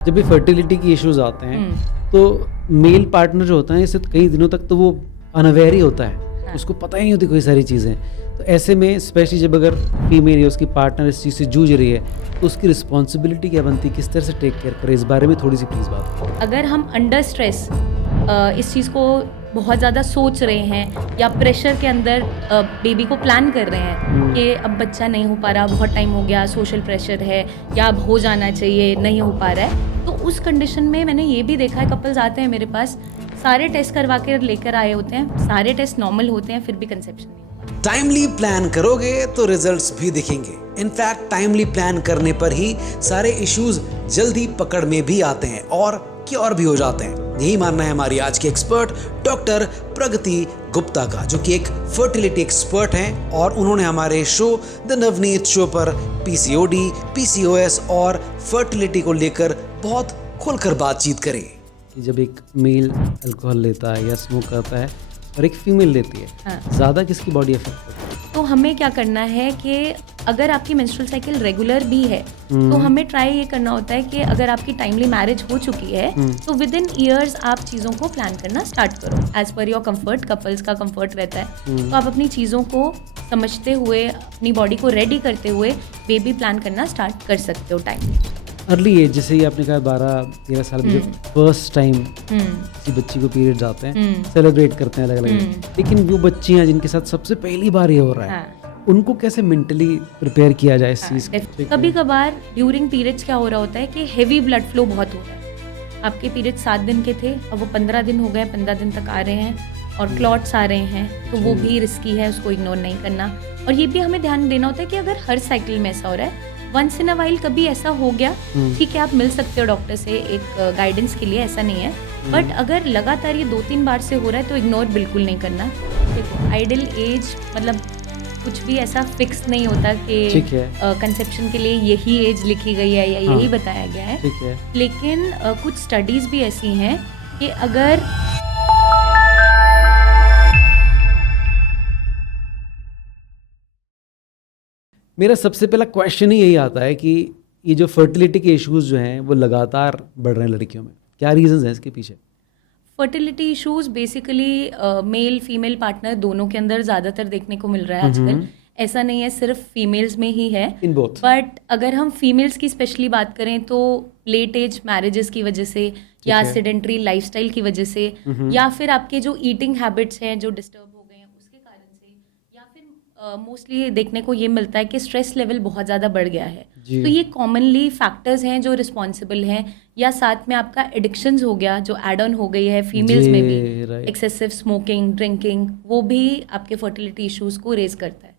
जब भी फर्टिलिटी की इश्यूज आते हैं तो मेल पार्टनर जो होता है इससे कई दिनों तक तो वो अनअवेयर ही होता है, उसको पता ही नहीं होती कोई सारी चीज़ें। तो ऐसे में स्पेशली जब अगर फीमेल या उसकी पार्टनर इस चीज़ से जूझ रही है तो उसकी रिस्पॉन्सिबिलिटी क्या बनती है, किस तरह से टेक केयर करे, इस बारे में थोड़ी सी प्लीज़ बात करें। अगर हम अंडर स्ट्रेस इस चीज़ को बहुत ज़्यादा सोच रहे हैं या प्रेशर के अंदर बेबी को प्लान कर रहे हैं कि अब बच्चा नहीं हो पा रहा, बहुत टाइम हो गया, सोशल प्रेशर है या अब हो जाना चाहिए, नहीं हो पा रहा है, तो उस कंडीशन में मैंने ये भी देखा है कपल्स आते हैं मेरे पास, सारे टेस्ट करवा के लेकर आए होते हैं, सारे टेस्ट नॉर्मल होते हैं, फिर भी कंसेप्शन नहीं। टाइमली प्लान करोगे तो रिजल्ट्स भी दिखेंगे। इनफैक्ट टाइमली प्लान करने पर ही सारे इश्यूज जल्दी पकड़ में भी आते हैं और क्योर भी हो जाते हैं। यही मानना है हमारी आज की एक्सपर्ट डॉक्टर प्रगति गुप्ता का, जो कि एक फर्टिलिटी एक्सपर्ट हैं और उन्होंने हमारे शो द नवनीत शो पर पीसीओडी, पीसीओएस और फर्टिलिटी को लेकर बहुत खुलकर बातचीत करी। कि जब एक मेल अल्कोहल लेता है या स्मोक करता है और एक फीमेल लेती है, ज़्यादा किसकी बॉडी इफेक्ट होती है? तो हमें क्या करना है कि अगर आपकी मेंस्ट्रुअल साइकिल रेगुलर भी है तो हमें ट्राई ये करना होता है कि अगर आपकी टाइमली मैरिज हो चुकी है तो विद इन ईयर्स आप चीज़ों को प्लान करना स्टार्ट करो as per your comfort. Couples का कंफर्ट रहता है तो आप अपनी चीज़ों को समझते हुए, अपनी बॉडी को रेडी करते हुए बेबी प्लान करना स्टार्ट कर सकते हो टाइम। अर्ली एज, जैसे ही आपने कहा 12-13 साल में जब फर्स्ट टाइम किसी बच्ची को पीरियड्स आते हैं, सेलिब्रेट करते हैं अलग अलग, लेकिन वो बच्चियां जिनके साथ सबसे पहली बार ये हो रहा है, उनको कैसे मेंटली प्रिपेयर किया जाए इस चीज़ को? कभी कभार ड्यूरिंग पीरियड्स क्या हो रहा होता है कि हेवी ब्लड फ्लो बहुत हो रहा है। आपके पीरियड 7 दिन के थे, अब वो 15 दिन हो गए, 15 दिन तक आ रहे हैं और क्लॉट्स आ रहे हैं, तो वो भी रिस्की है, उसको इग्नोर नहीं करना। और ये भी हमें ध्यान देना होता है कि अगर हर साइकिल में ऐसा हो रहा है, वंस इन अ वाइल कभी ऐसा हो गया, ठीक है, आप मिल सकते हो डॉक्टर से एक गाइडेंस के लिए, ऐसा नहीं है। बट अगर लगातार ये 2-3 बार से हो रहा है तो इग्नोर बिल्कुल नहीं करना। देखो, आइडियल एज मतलब कुछ भी ऐसा फिक्स नहीं होता कि कंसेप्शन के लिए यही एज लिखी गई है या यही बताया गया है, लेकिन कुछ स्टडीज भी ऐसी हैं कि अगर मेरा सबसे पहला क्वेश्चन ही यही आता है कि ये जो फर्टिलिटी के इश्यूज जो हैं वो लगातार बढ़ रहे हैं लड़कियों में, क्या रीजंस हैं इसके पीछे? Fertility issues basically male female partner दोनों के अंदर ज़्यादातर देखने को मिल रहा है आजकल। ऐसा नहीं है सिर्फ फीमेल्स में ही है, इन बोथ। बट अगर हम फीमेल्स की स्पेशली बात करें तो लेट एज मैरिजेस की वजह से या सेडेंट्री लाइफस्टाइल की वजह से या फिर आपके जो ईटिंग हैबिट्स हैं जो डिस्टर्ब हो गए हैं उसके कारण से, या फिर मोस्टली देखने को ये मिलता है कि स्ट्रेस लेवल बहुत ज़्यादा बढ़ गया है। तो ये कॉमनली फैक्टर्स हैं जो रिस्पॉन्सिबल हैं, या साथ में आपका एडिक्शंस हो गया जो एड ऑन हो गई है फीमेल्स में भी, एक्सेसिव स्मोकिंग, ड्रिंकिंग, वो भी आपके फर्टिलिटी इश्यूज को रेज करता है।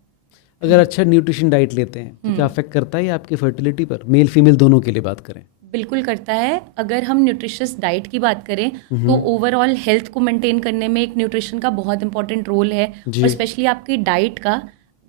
अगर अच्छा न्यूट्रिशन डाइट लेते हैं तो क्या अफेक्ट करता है ये आपकी फर्टिलिटी पर? मेल फीमेल दोनों के लिए बात करें। बिल्कुल करता है। अगर हम न्यूट्रिशियस डाइट की बात करें तो ओवरऑल हेल्थ को मेंटेन करने में एक न्यूट्रिशन का बहुत इंपॉर्टेंट रोल है, और स्पेशली आपकी डाइट का,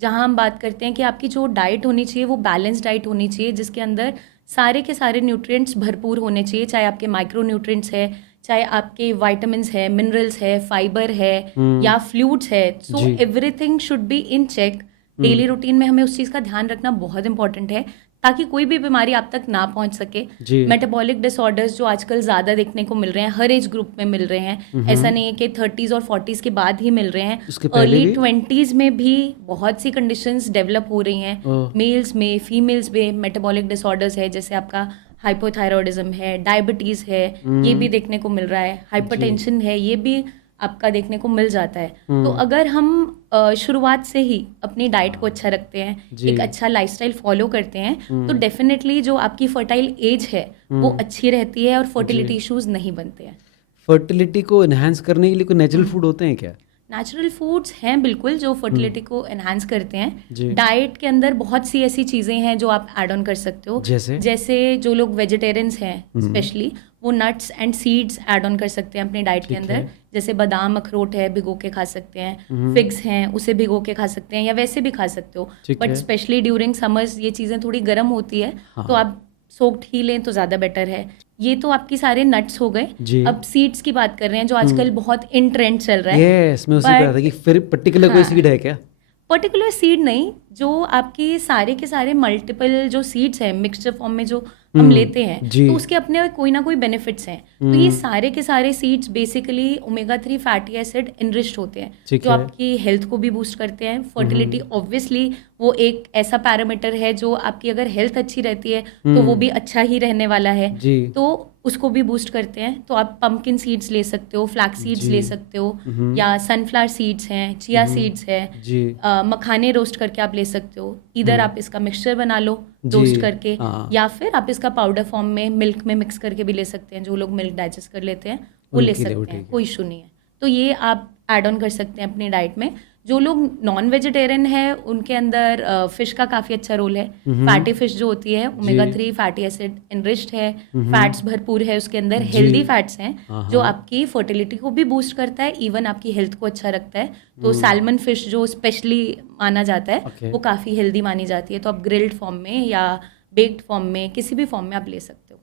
जहां हम बात करते हैं कि आपकी जो डाइट होनी चाहिए वो बैलेंस डाइट होनी चाहिए जिसके अंदर सारे के सारे न्यूट्रिएंट्स भरपूर होने चाहिए, चाहे आपके माइक्रो न्यूट्रिएंट्स है, चाहे आपके विटामिन्स है, मिनरल्स है, फाइबर है या फ्लूइड्स है। So everything should be in check. Daily routine में हमें उस चीज़ का ध्यान रखना बहुत इंपॉर्टेंट है ताकि कोई भी बीमारी आप तक ना पहुंच सके। मेटाबॉलिक डिसऑर्डर्स जो आजकल ज़्यादा देखने को मिल रहे हैं, हर एज ग्रुप में मिल रहे हैं, ऐसा नहीं है कि 30s और 40s के बाद ही मिल रहे हैं, अर्ली 20s में भी बहुत सी कंडीशंस डेवलप हो रही हैं, मेल्स में, फीमेल्स में मेटाबॉलिक डिसऑर्डर्स है, जैसे आपका हाइपोथायरॉयडिज्म है, डायबिटीज़ है, ये भी देखने को मिल रहा है, हाइपरटेंशन है, ये भी आपका देखने को मिल जाता है। तो अगर हम शुरुआत से ही अपनी डाइट को अच्छा रखते हैं, एक अच्छा लाइफस्टाइल फॉलो करते हैं, तो डेफिनेटली जो आपकी फर्टाइल एज है वो अच्छी रहती है और फर्टिलिटी इश्यूज नहीं बनते हैं। फर्टिलिटी को एनहांस करने के लिए कोई नेचुरल फूड होते हैं क्या? नेचुरल फूड्स हैं बिल्कुल जो फर्टिलिटी को एनहांस करते हैं। डाइट के अंदर बहुत सी ऐसी चीज़ें हैं जो आप ऐड ऑन कर सकते हो, जैसे जो लोग वेजिटेरियंस हैं स्पेशली, वो nuts and seeds add on कर सकते हैं अपनी डाइट के अंदर, जैसे बादाम, अखरोट है, भिगो के खा सकते हैं, फिग्स हैं, उसे भिगो के खा सकते हैं या वैसे भी खा सकते हो। बट स्पेशली ड्यूरिंग समर्स ये चीज़ें थोड़ी गर्म होती है, तो आप सोक्ड ही लें तो ज़्यादा बेटर है। ये तो आपकी सारे नट्स हो गए। अब सीड्स की बात कर रहे हैं जो आजकल बहुत इन ट्रेंड चल रहा है। मैं उसी पे आ था कि फिर पर्टिकुलर कोई सीड है क्या? पर्टिकुलर सीड नहीं, जो आपकी सारे के सारे मल्टीपल जो सीड्स हैं मिक्सचर फॉर्म में जो हम लेते हैं, तो उसके अपने कोई ना कोई बेनिफिट्स हैं। तो ये सारे के सारे seeds basically omega 3 fatty acid enriched होते हैं, जो आपकी हेल्थ को भी बूस्ट करते हैं। फर्टिलिटी ऑब्वियसली वो एक ऐसा पैरामीटर है जो आपकी अगर हेल्थ अच्छी रहती है तो वो भी अच्छा ही रहने वाला है, तो उसको भी बूस्ट करते हैं। तो आप पंपकिन सीड्स ले सकते हो, फ्लैक्स सीड्स ले सकते हो, या सनफ्लावर सीड्स हैं, चिया सीड्स है, मखाने रोस्ट करके आप ले सकते हो। इधर आप इसका मिक्सचर बना लो रोस्ट करके, या फिर आप इसका पाउडर फॉर्म में मिल्क में मिक्स करके भी ले सकते हैं। जो लोग मिल्क डाइजेस्ट कर लेते हैं वो ले सकते हैं, कोई इशू नहीं है। तो ये आप ऐड ऑन कर सकते हैं अपनी डाइट में। जो लोग नॉन वेजिटेरियन है उनके अंदर फिश का काफ़ी अच्छा रोल है। फैटी फिश जो होती है ओमेगा 3 फैटी एसिड इनरिच्ड है, फैट्स भरपूर है उसके अंदर, हेल्दी फैट्स हैं जो आपकी फर्टिलिटी को भी बूस्ट करता है, इवन आपकी हेल्थ को अच्छा रखता है। तो सैल्मन फिश जो स्पेशली माना जाता है वो काफ़ी हेल्दी मानी जाती है। तो आप ग्रिल्ड फॉर्म में या बेक्ड फॉर्म में किसी भी फॉर्म में आप ले सकते हो।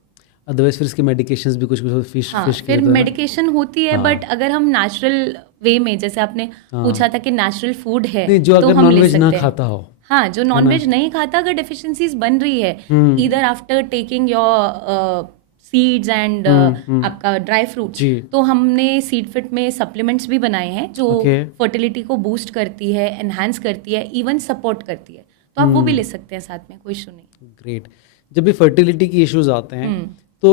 अदरवाइज फिर इसके मेडिकेशंस भी कुछ फिश फिर मेडिकेशन होती है, बट अगर हम नेचुरल वे में, जैसे आपने पूछा था कि नेचुरल फूड है, जो तो अगर हम ले नॉनवेज ना सकते हैं। खाता हो, हाँ, जो नॉनवेज नहीं खाता, अगर डेफिशिएंसीज बन रही है इधर after taking your seeds and आपका ड्राई फ्रूट, तो हमने सीड फिट में सप्लीमेंट्स भी बनाए हैं जो फर्टिलिटी को बूस्ट करती है, एनहांस करती है, इवन सपोर्ट करती है। तो आप वो भी ले सकते हैं साथ में, कोई इशू नहीं। ग्रेट। जब भी फर्टिलिटी की इश्यूज आते हैं तो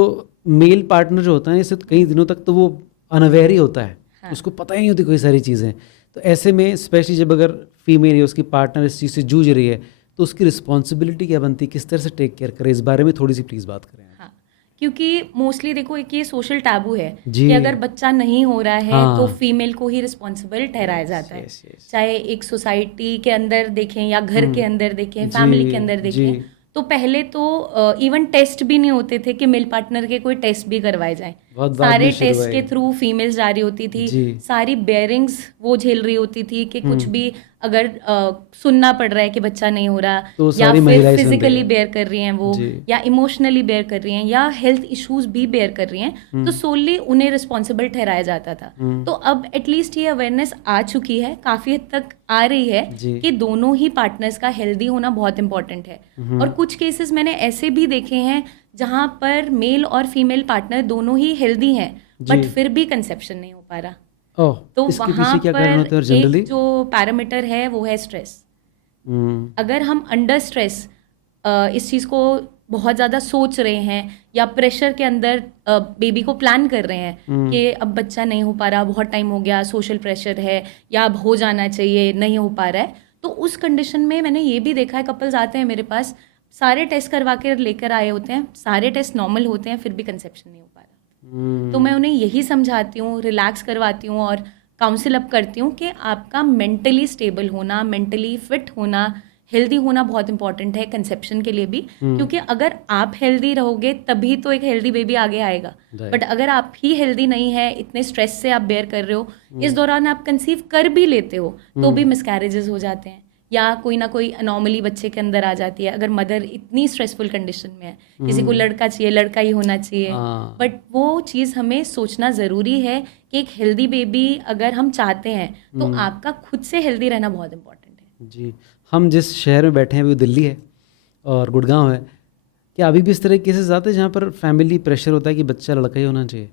मेल पार्टनर जो होता है इससे कई दिनों तक तो वो अनअवेयर ही होता है, उसको पता ही नहीं होती कोई सारी चीज़ें। तो ऐसे में स्पेशली जब अगर फीमेल या उसकी पार्टनर इस चीज़ से जूझ रही है तो उसकी रिस्पॉन्सिबिलिटी क्या बनती है, किस तरह से टेक केयर करें, इस बारे में थोड़ी सी प्लीज़ बात करें। हाँ, क्योंकि मोस्टली देखो एक ये सोशल टैबू है कि अगर बच्चा नहीं हो रहा है तो फीमेल को ही रिस्पॉन्सिबल ठहराया जाता है। चाहे एक सोसाइटी के अंदर देखें या घर के अंदर देखें, फैमिली के अंदर देखें, तो पहले तो इवन टेस्ट भी नहीं होते थे कि मेल पार्टनर के कोई टेस्ट भी करवाए जाएं। सारे टेस्ट के थ्रू फीमेल्स जा रही होती थी, सारी बेयरिंग्स वो झेल रही होती थी कि कुछ भी अगर सुनना पड़ रहा है कि बच्चा नहीं हो रहा, तो या फिर फिजिकली बेयर कर रही हैं वो, या इमोशनली बेयर कर रही हैं, या हेल्थ इश्यूज भी बेयर कर रही हैं, तो सोली उन्हें रिस्पॉन्सिबल ठहराया जाता था। तो अब एटलीस्ट ये अवेयरनेस आ चुकी है, काफी हद तक आ रही है कि दोनों ही पार्टनर्स का हेल्दी होना बहुत इंपॉर्टेंट है। और कुछ केसेस मैंने ऐसे भी देखे हैं जहां पर मेल और फीमेल पार्टनर दोनों ही हेल्दी हैं बट फिर भी कंसेप्शन नहीं हो पा रहा। तो वहां पर एक जो पैरामीटर है वो है स्ट्रेस। अगर हम अंडर स्ट्रेस इस चीज़ को बहुत ज़्यादा सोच रहे हैं या प्रेशर के अंदर बेबी को प्लान कर रहे हैं कि अब बच्चा नहीं हो पा रहा, बहुत टाइम हो गया, सोशल प्रेशर है, या अब हो जाना चाहिए, नहीं हो पा रहा है, तो उस कंडीशन में मैंने ये भी देखा है, कपल्स आते हैं मेरे पास, सारे टेस्ट करवा के लेकर आए होते हैं, सारे टेस्ट नॉर्मल होते हैं, फिर भी कंसेप्शन नहीं हो पा रहा। तो मैं उन्हें यही समझाती हूँ, रिलैक्स करवाती हूँ और काउंसिल अप करती हूँ कि आपका मेंटली स्टेबल होना, मेंटली फिट होना, हेल्दी होना बहुत इंपॉर्टेंट है कंसेप्शन के लिए भी, क्योंकि अगर आप हेल्दी रहोगे तभी तो एक हेल्दी बेबी आगे आएगा। बट अगर आप ही हेल्दी नहीं है, इतने स्ट्रेस से आप बेयर कर रहे हो, इस दौरान आप कंसीव कर भी लेते हो तो भी मिसकैरेजेस हो जाते हैं, या कोई ना कोई अनॉमली बच्चे के अंदर आ जाती है। अगर मदर इतनी स्ट्रेसफुल कंडीशन में है, किसी को लड़का चाहिए, लड़का ही होना चाहिए, बट वो चीज़ हमें सोचना ज़रूरी है कि एक हेल्दी बेबी अगर हम चाहते हैं तो आपका खुद से हेल्दी रहना बहुत इंपॉर्टेंट है। जी, हम जिस शहर में बैठे हैं वो दिल्ली है और गुड़गांव है, क्या अभी भी इस तरह के केसेस आते हैं जहाँ पर फैमिली प्रेशर होता है कि बच्चा लड़का ही होना चाहिए?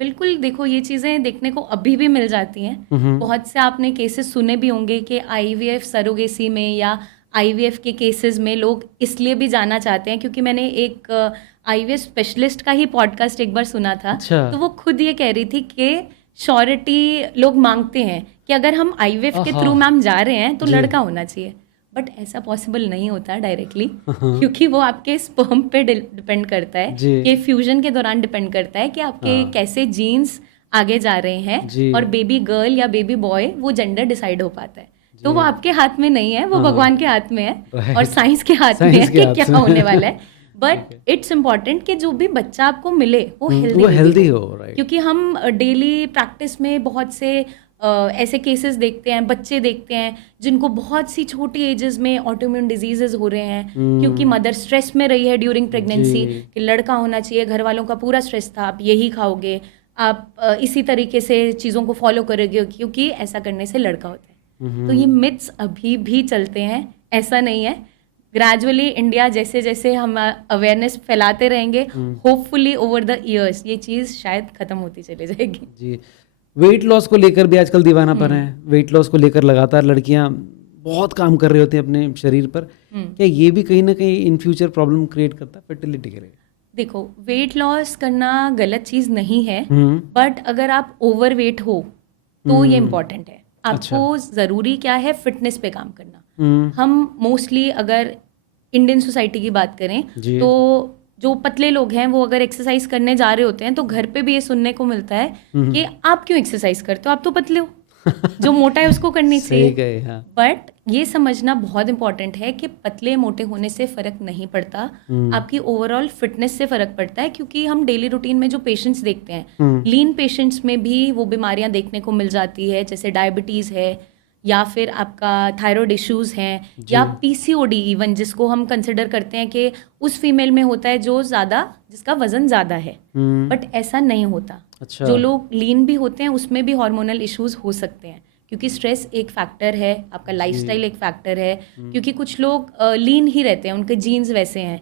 बिल्कुल, देखो ये चीज़ें देखने को अभी भी मिल जाती हैं। बहुत से आपने केसेस सुने भी होंगे कि आईवीएफ सरोगेसी में या आईवीएफ के केसेस में लोग इसलिए भी जाना चाहते हैं, क्योंकि मैंने एक आईवीएफ स्पेशलिस्ट का ही पॉडकास्ट एक बार सुना था। अच्छा। तो वो खुद ये कह रही थी कि श्योरिटी लोग मांगते हैं कि अगर हम आईवीएफ के थ्रू मैम जा रहे हैं तो लड़का होना चाहिए, बट ऐसा पॉसिबल नहीं होता डायरेक्टली, क्योंकि वो आपके स्पर्म पे डिपेंड करता है, कि फ्यूजन के दौरान डिपेंड करता है कि आपके कैसे जीन्स आगे जा रहे हैं, और बेबी गर्ल या बेबी बॉय वो जेंडर डिसाइड हो पाता है। तो वो आपके हाथ में नहीं है, वो भगवान के हाथ में है और साइंस के हाथ में है कि क्या होने वाला है। बट इट्स इम्पॉर्टेंट कि जो भी बच्चा आपको मिले वो हेल्दी हो, क्योंकि हम डेली प्रैक्टिस में बहुत से ऐसे केसेस देखते हैं, बच्चे देखते हैं जिनको बहुत सी छोटी एजेस में ऑटोइम्यून डिजीजेस हो रहे हैं, क्योंकि मदर स्ट्रेस में रही है ड्यूरिंग प्रेगनेंसी कि लड़का होना चाहिए, घर वालों का पूरा स्ट्रेस था, आप यही खाओगे, आप इसी तरीके से चीज़ों को फॉलो करोगे क्योंकि ऐसा करने से लड़का होता है। तो ये मिथ्स अभी भी चलते हैं, ऐसा नहीं है। ग्रेजुअली इंडिया जैसे जैसे हम अवेयरनेस फैलाते रहेंगे, होपफुली ओवर द इयर्स ये चीज़ शायद खत्म होती चली जाएगी। जी, वेट लॉस को लेकर भी आजकल दीवानापन है। वेट लॉस को लेकर लगातार लड़कियां बहुत काम कर रही होती हैं अपने शरीर पर। क्या ये भी कहीं ना कहीं इन फ्यूचर प्रॉब्लम क्रिएट करता है फर्टिलिटी के लिए? देखो, वेट लॉस करना गलत चीज़ नहीं है, बट अगर आप ओवर वेट हो तो ये इम्पॉर्टेंट है। आपको ज़रूरी क्या है, फिटनेस पे काम करना। हम मोस्टली अगर इंडियन सोसाइटी की बात करें तो जो पतले लोग हैं वो अगर एक्सरसाइज करने जा रहे होते हैं तो घर पे भी ये सुनने को मिलता है कि आप क्यों एक्सरसाइज करते हो, आप तो पतले हो, जो मोटा है उसको करनी चाहिए। हाँ। बट ये समझना बहुत इंपॉर्टेंट है कि पतले मोटे होने से फर्क नहीं पड़ता, आपकी ओवरऑल फिटनेस से फर्क पड़ता है। क्योंकि हम डेली रूटीन में जो पेशेंट्स देखते हैं, लीन पेशेंट्स में भी वो बीमारियां देखने को मिल जाती है, जैसे डायबिटीज़ है या फिर आपका थायराइड इश्यूज हैं या पीसीओडी इवन, जिसको हम कंसिडर करते हैं कि उस फीमेल में होता है जो ज़्यादा, जिसका वजन ज़्यादा है, बट ऐसा नहीं होता। अच्छा। जो लोग लीन भी होते हैं उसमें भी हार्मोनल इश्यूज हो सकते हैं, क्योंकि स्ट्रेस एक फैक्टर है, आपका लाइफस्टाइल एक फैक्टर है। क्योंकि कुछ लोग लीन ही रहते हैं, उनके जीन्स वैसे हैं,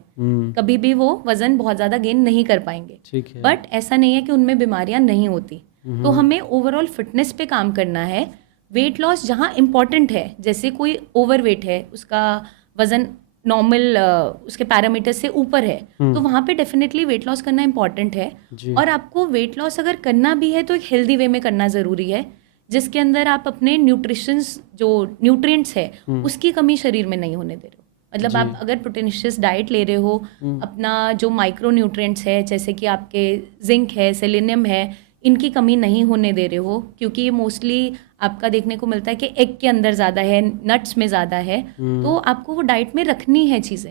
कभी भी वो वजन बहुत ज़्यादा गेन नहीं कर पाएंगे। ठीक है। बट ऐसा नहीं है कि उनमें बीमारियां नहीं होती। तो हमें ओवरऑल फिटनेस पे काम करना है। वेट लॉस जहाँ इम्पॉर्टेंट है, जैसे कोई ओवर वेट है, उसका वजन नॉर्मल उसके पैरामीटर से ऊपर है, तो वहाँ पे डेफिनेटली वेट लॉस करना इम्पॉर्टेंट है। और आपको वेट लॉस अगर करना भी है तो एक हेल्दी वे में करना ज़रूरी है, जिसके अंदर आप अपने न्यूट्रिशंस जो न्यूट्रिएंट्स है उसकी कमी शरीर में नहीं होने दे रहे हो। मतलब आप अगर प्रोटीनिशियस डाइट ले रहे हो, अपना जो माइक्रो न्यूट्रिएंट्स है जैसे कि आपके जिंक है, सेलेनियम है, इनकी कमी नहीं होने दे रहे हो, क्योंकि ये मोस्टली आपका देखने को मिलता है कि एग के अंदर ज़्यादा है, नट्स में ज़्यादा है, तो आपको वो डाइट में रखनी है चीज़ें।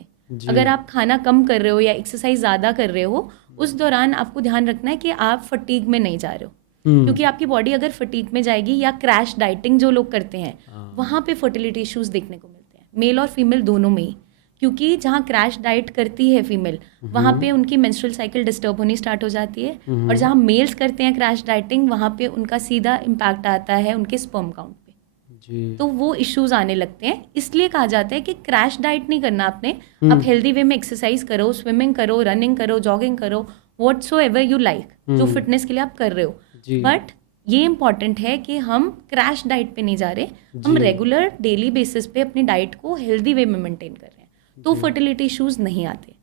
अगर आप खाना कम कर रहे हो या एक्सरसाइज ज़्यादा कर रहे हो, उस दौरान आपको ध्यान रखना है कि आप फटीग में नहीं जा रहे हो, क्योंकि आपकी बॉडी अगर फटीग में जाएगी या क्रैश डाइटिंग जो लोग करते हैं वहाँ पे फर्टिलिटी इश्यूज देखने को मिलते हैं, मेल और फीमेल दोनों में ही। क्योंकि जहाँ क्रैश डाइट करती है फीमेल, वहाँ पे उनकी मेंस्ट्रुअल साइकिल डिस्टर्ब होनी स्टार्ट हो जाती है, और जहाँ मेल्स करते हैं क्रैश डाइटिंग, वहाँ पे उनका सीधा इम्पैक्ट आता है उनके स्पर्म काउंट पे। तो वो इश्यूज आने लगते हैं। इसलिए कहा जाता है कि क्रैश डाइट नहीं करना आपने, आप हेल्दी वे में एक्सरसाइज करो, स्विमिंग करो, रनिंग करो, जॉगिंग करो, व्हाटसोएवर यू लाइक, जो फिटनेस के लिए आप कर रहे हो। बट ये इम्पॉर्टेंट है कि हम क्रैश डाइट पे नहीं जा रहे, हम रेगुलर डेली बेसिस पे अपनी डाइट को हेल्दी वे में मेंटेन कर रहे हैं, तो फर्टिलिटी इश्यूज नहीं आते।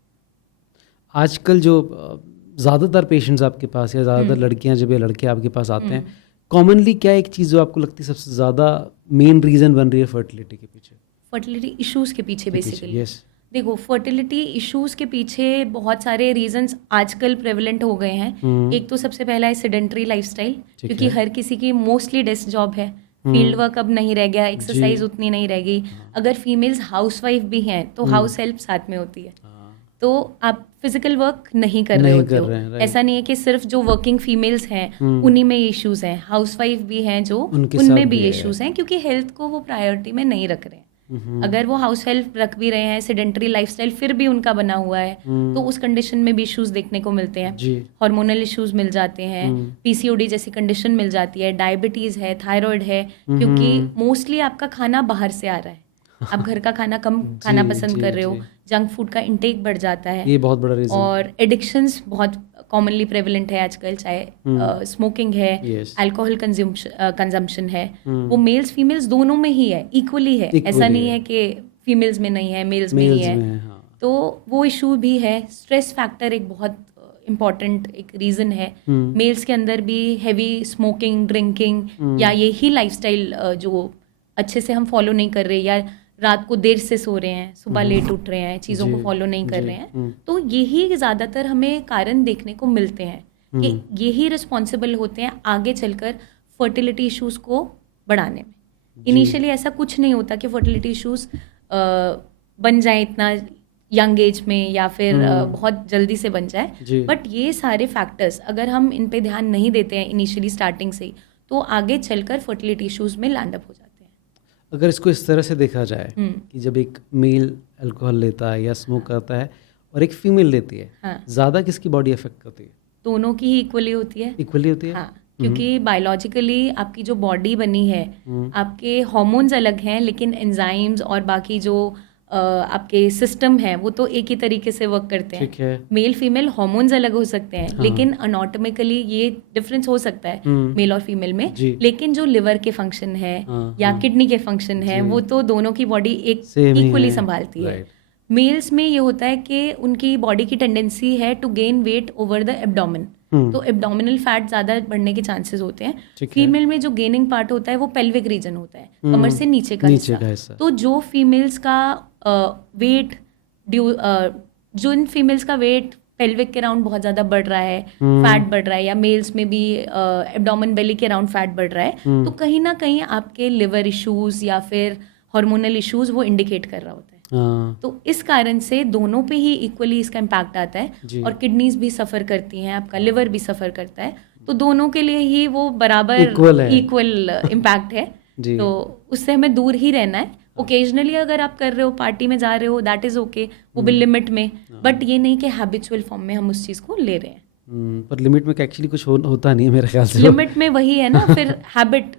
आजकल जो ज़्यादातर पेशेंट्स आपके पास या ज़्यादातर लड़कियां जब या लड़के आपके पास आते हैं, कॉमनली क्या एक चीज़ जो आपको लगती है सबसे ज़्यादा मेन रीज़न बन रही है फर्टिलिटी के पीछे? फर्टिलिटी इश्यूज के पीछे बेसिकली यस। देखो, फर्टिलिटी इश्यूज के पीछे बहुत सारे रीजंस आजकल प्रेवलेंट हो गए हैं। एक तो सबसे पहला है सेडेंटरी लाइफस्टाइल, क्योंकि हर किसी की मोस्टली डेस्क जॉब है, फील्ड वर्क अब नहीं रह गया, एक्सरसाइज उतनी नहीं रह गई। अगर फीमेल्स हाउसवाइफ भी हैं तो हाउस हेल्प साथ में होती है, तो आप फिजिकल वर्क नहीं कर रहे होते हो। ऐसा नहीं है कि सिर्फ जो वर्किंग फीमेल्स हैं उन्हीं में इश्यूज हैं, हाउसवाइफ भी हैं जो उनमें भी इश्यूज हैं, क्योंकि हेल्थ को वो प्रायोरिटी में नहीं रख रहे हैं। अगर वो हाउस हेल्प रख भी रहे हैं, सेडेंटरी लाइफस्टाइल फिर भी उनका बना हुआ है, तो उस कंडीशन में भी इश्यूज देखने को मिलते हैं। हार्मोनल इश्यूज मिल जाते हैं, पीसीओडी जैसी कंडीशन मिल जाती है, डायबिटीज है, थायराइड है, क्योंकि मोस्टली आपका खाना बाहर से आ रहा है, आप घर का खाना कम खाना पसंद कर रहे हो, जंक फूड का इंटेक बढ़ जाता है, ये बहुत बड़ा रीजन। और एडिक्शंस बहुत कॉमनली प्रेवलेंट है आजकल, चाहे स्मोकिंग है, अल्कोहल कंजम्पशन है, वो मेल्स फीमेल्स दोनों में ही है, इक्वली है। ऐसा नहीं है कि फीमेल्स में नहीं है, मेल्स में ही है। तो वो इशू भी है। स्ट्रेस फैक्टर एक बहुत इम्पॉर्टेंट एक रीज़न है। मेल्स के अंदर भी हैवी स्मोकिंग, ड्रिंकिंग या यही लाइफस्टाइल जो अच्छे से हम फॉलो नहीं कर रहे, या रात को देर से सो रहे हैं, सुबह लेट उठ रहे हैं, चीज़ों को फॉलो नहीं कर रहे हैं, तो यही ज़्यादातर हमें कारण देखने को मिलते हैं कि यही रिस्पॉन्सिबल होते हैं आगे चलकर फर्टिलिटी इश्यूज़ को बढ़ाने में। इनिशियली ऐसा कुछ नहीं होता कि फर्टिलिटी इश्यूज़ बन जाए इतना यंग एज में, या फिर बहुत जल्दी से बन जाए। बट ये सारे फैक्टर्स अगर हम इन पे ध्यान नहीं देते हैं इनिशियली स्टार्टिंग से, तो आगे चलकर फर्टिलिटी इश्यूज़ में लैंड अप हो जाते हैं। अगर इसको इस तरह से देखा जाए कि जब एक मेल अल्कोहल लेता है या स्मोक करता है और एक फीमेल लेती है, ज़्यादा किसकी बॉडी अफेक्ट करती है? दोनों की ही इक्वली होती है। इक्वली होती है? हाँ, क्योंकि बायोलॉजिकली आपकी जो बॉडी बनी है, आपके हार्मोन्स अलग हैं, लेकिन एंजाइम्स और बाकी जो आपके सिस्टम है वो तो एक ही तरीके से वर्क करते ठीक है। हैं। मेल फीमेल हार्मोन्स अलग हो सकते हैं, लेकिन अनॉटोमिकली ये डिफरेंस हो सकता है मेल और फीमेल में, जी। लेकिन जो लिवर के फंक्शन है या किडनी के फंक्शन है वो तो दोनों की बॉडी एक Same ही इक्वली है। संभालती है। Right. मेल्स में ये होता है कि उनकी बॉडी की टेंडेंसी है to gain weight over the abdomen, तो एब्डोमिनल फैट ज्यादा बढ़ने के चांसेस होते हैं। ठीक है। फीमेल में जो गेनिंग पार्ट होता है वो पेल्विक रीजन होता है, कमर से नीचे का नीचे का हिस्सा। तो जो फीमेल्स का वेट जिन फीमेल्स का वेट पेल्विक के अराउंड बहुत ज्यादा बढ़ रहा है, फैट बढ़ रहा है, या मेल्स में भी एब्डोमेन बेली के अराउंड फैट बढ़ रहा है, तो कहीं ना कहीं आपके लिवर इश्यूज या फिर हार्मोनल इश्यूज वो इंडिकेट कर रहा होता है। तो इस कारण से दोनों पे ही इक्वली इसका इम्पैक्ट आता है, और किडनीज भी सफ़र करती हैं, आपका लिवर भी सफ़र करता है, तो दोनों के लिए ही वो बराबर इक्वल इम्पैक्ट है। तो उससे हमें दूर ही रहना है। ओकेजनली अगर आप कर रहे हो, पार्टी में जा रहे हो, दैट इज़ ओके, वो भी लिमिट में, बट ये नहीं कि हैबिचुअल फॉर्म में हम उस चीज़ को ले रहे हैं। पर लिमिट में एक्चुअली कुछ होता नहीं है मेरे ख्याल से। लिमिट में वही है ना, फिर हैबिट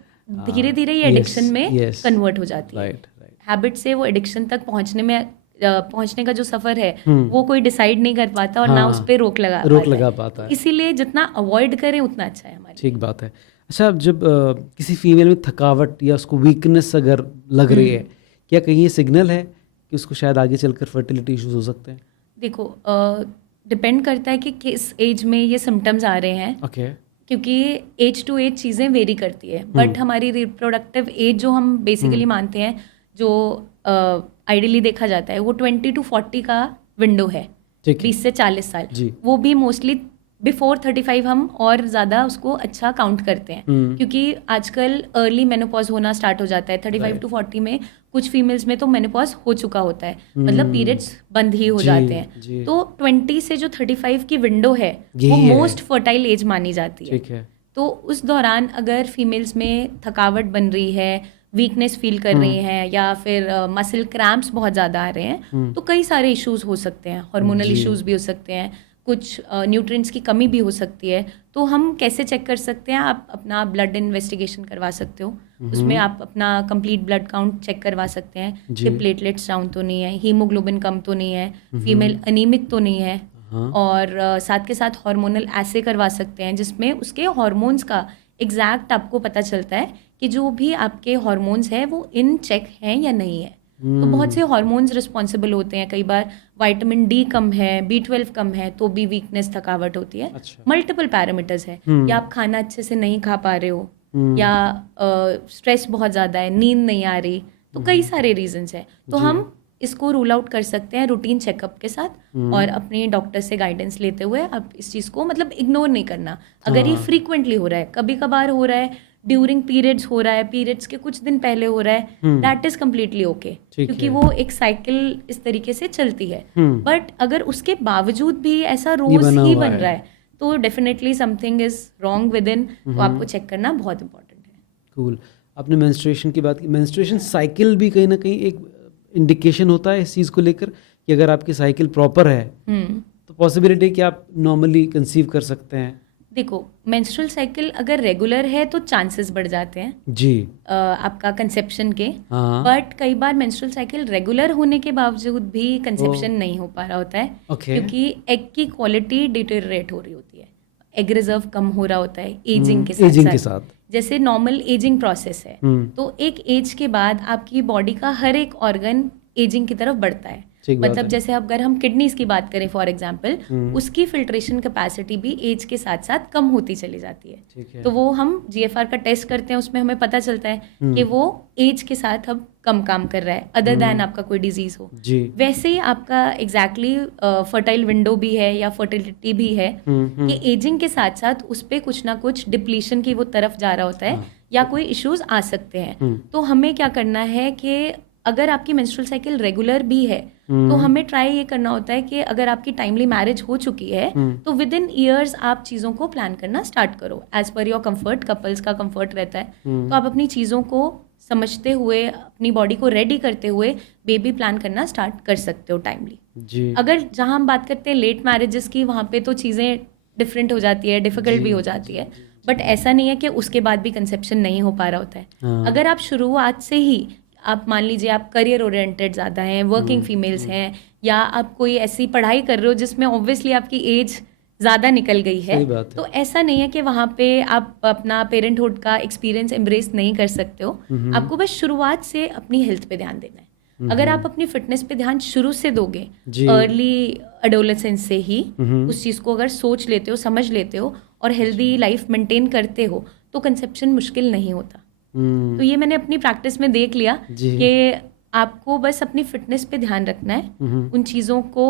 धीरे धीरे ये एडिक्शन में कन्वर्ट हो जाती है। हैबिट से वो एडिक्शन तक पहुंचने का जो सफर है वो कोई डिसाइड नहीं कर पाता, और ना उस पर रोक लगा पाता है। इसीलिए जितना अवॉइड करें उतना अच्छा है हमारे। ठीक बात है। अच्छा, जब किसी फीमेल में थकावट या उसको वीकनेस अगर लग रही है, क्या कहीं ये सिग्नल है कि उसको शायद आगे चलकर फर्टिलिटी इश्यूज हो सकते हैं? देखो, डिपेंड करता है कि किस एज में ये सिम्टम्स आ रहे हैं। ओके। क्योंकि एज टू एज चीज़ें वेरी करती है, बट हमारी रिप्रोडक्टिव एज जो हम बेसिकली मानते हैं, जो आइडियली देखा जाता है, वो 20 to 40 का विंडो है, 20 से 40 साल। वो भी मोस्टली बिफोर 35 हम और ज़्यादा उसको अच्छा काउंट करते हैं, क्योंकि आजकल अर्ली मेनोपॉज होना स्टार्ट हो जाता है। 35 to 40 में कुछ फीमेल्स में तो मेनोपॉज हो चुका होता है, मतलब पीरियड्स बंद ही हो जाते हैं। तो 20 से जो 35 की विंडो है वो मोस्ट फर्टाइल एज मानी जाती है। तो उस दौरान अगर फीमेल्स में थकावट बन रही है, वीकनेस फील कर रही हैं, या फिर मसल क्रैम्प्स बहुत ज़्यादा आ रहे हैं, तो कई सारे इश्यूज हो सकते हैं। हार्मोनल इश्यूज भी हो सकते हैं, कुछ न्यूट्रिएंट्स की कमी भी हो सकती है। तो हम कैसे चेक कर सकते हैं? आप अपना ब्लड इन्वेस्टिगेशन करवा सकते हो, उसमें आप अपना कंप्लीट ब्लड काउंट चेक करवा सकते हैं कि प्लेटलेट्स डाउन तो नहीं है, हीमोग्लोबिन कम तो नहीं है, फीमेल अनीमिक तो नहीं है, और साथ के साथ हार्मोनल एसे करवा सकते हैं, जिसमें उसके हार्मोन्स का एग्जैक्ट आपको पता चलता है कि जो भी आपके हार्मोन्स हैं वो इन चेक हैं या नहीं है। तो बहुत से हार्मोन्स रिस्पॉन्सिबल होते हैं। कई बार विटामिन डी कम है, B12 कम है, तो भी वीकनेस, थकावट होती है। मल्टीपल पैरामीटर्स है, या आप खाना अच्छे से नहीं खा पा रहे हो, या स्ट्रेस बहुत ज़्यादा है, नींद नहीं आ रही, तो कई सारे रीजंस हैं। तो हम इसको रूल आउट कर सकते हैं रूटीन चेकअप के साथ, और अपने डॉक्टर से गाइडेंस लेते हुए। आप इस चीज़ को मतलब इग्नोर नहीं करना। अगर ये फ्रीक्वेंटली हो रहा है, कभी कभार हो रहा है, ड्यूरिंग पीरियड्स हो रहा है, पीरियड्स के कुछ दिन पहले हो रहा है, दैट इज कम्प्लीटली ओके, क्योंकि वो एक साइकिल इस तरीके से चलती है। बट अगर उसके बावजूद भी ऐसा रोज ही बन रहा है, तो definitely something is wrong with in, तो आपको चेक करना बहुत इंपॉर्टेंट है। कूल। आपने मेंस्ट्रुएशन की बात की। मेंस्ट्रुएशन साइकिल भी कहीं ना कहीं एक इंडिकेशन होता है इस चीज़ को लेकर कि अगर आपकी साइकिल प्रॉपर है तो पॉसिबिलिटी कि आप नॉर्मली कंसीव कर सकते हैं। देखो, मेंस्ट्रुअल साइकिल अगर रेगुलर है तो चांसेस बढ़ जाते हैं जी आपका कंसेप्शन के। बट कई बार मेंस्ट्रुअल साइकिल रेगुलर होने के बावजूद भी कंसेप्शन नहीं हो पा रहा होता है, क्योंकि एग की क्वालिटी डिटेरियोरेट हो रही होती है, एग रिजर्व कम हो रहा होता है एजिंग के साथ। जैसे नॉर्मल एजिंग प्रोसेस है, तो एक एज के बाद आपकी बॉडी का हर एक ऑर्गन एजिंग की तरफ बढ़ता है। मतलब जैसे अगर हम किडनीज की बात करें फॉर एग्जांपल, उसकी फिल्ट्रेशन कैपेसिटी भी एज के साथ साथ कम होती चली जाती है। तो वो हम GFR का टेस्ट करते हैं, उसमें हमें पता चलता है कि वो एज के साथ अब कम काम कर रहा है, अदर दैन आपका कोई डिजीज हो। वैसे ही आपका एग्जैक्टली फर्टाइल विंडो भी है या फर्टिलिटी भी है, कि एजिंग के साथ साथ उस पर कुछ ना कुछ डिप्लीशन की वो तरफ जा रहा होता है, या कोई इश्यूज आ सकते हैं। तो हमें क्या करना है कि अगर आपकी मेंस्ट्रुअल साइकिल रेगुलर भी है, तो हमें ट्राई ये करना होता है कि अगर आपकी टाइमली मैरिज हो चुकी है, तो विद इन ईयर्स आप चीज़ों को प्लान करना स्टार्ट करो as per your comfort. Couples का कंफर्ट रहता है, तो आप अपनी चीज़ों को समझते हुए, अपनी बॉडी को रेडी करते हुए बेबी प्लान करना स्टार्ट कर सकते हो टाइमली। अगर जहाँ हम बात करते हैं लेट मैरिजेस की, वहाँ पे तो चीज़ें डिफरेंट हो जाती है, डिफिकल्ट भी हो जाती है। बट ऐसा नहीं है कि उसके बाद भी कंसेप्शन नहीं हो पा रहा होता है। हाँ। अगर आप शुरुआत से ही, आप मान लीजिए आप करियर ओरिएंटेड ज़्यादा हैं, वर्किंग फीमेल्स हैं, या आप कोई ऐसी पढ़ाई कर रहे हो जिसमें ऑब्वियसली आपकी एज ज़्यादा निकल गई है, सही बात है। तो ऐसा नहीं है कि वहाँ पे आप अपना पेरेंटहुड का एक्सपीरियंस एम्ब्रेस नहीं कर सकते हो। आपको बस शुरुआत से अपनी हेल्थ पे ध्यान देना है। अगर आप अपनी फिटनेस पे ध्यान शुरू से दोगे, जी। अर्ली एडोलेसेंस से ही उस चीज़ को अगर सोच लेते हो, समझ लेते हो और हेल्दी लाइफ मेंटेन करते हो, तो कंसेप्शन मुश्किल नहीं होता। तो ये मैंने अपनी प्रैक्टिस में देख लिया जी। कि आपको बस अपनी फिटनेस पे ध्यान रखना है, उन चीज़ों को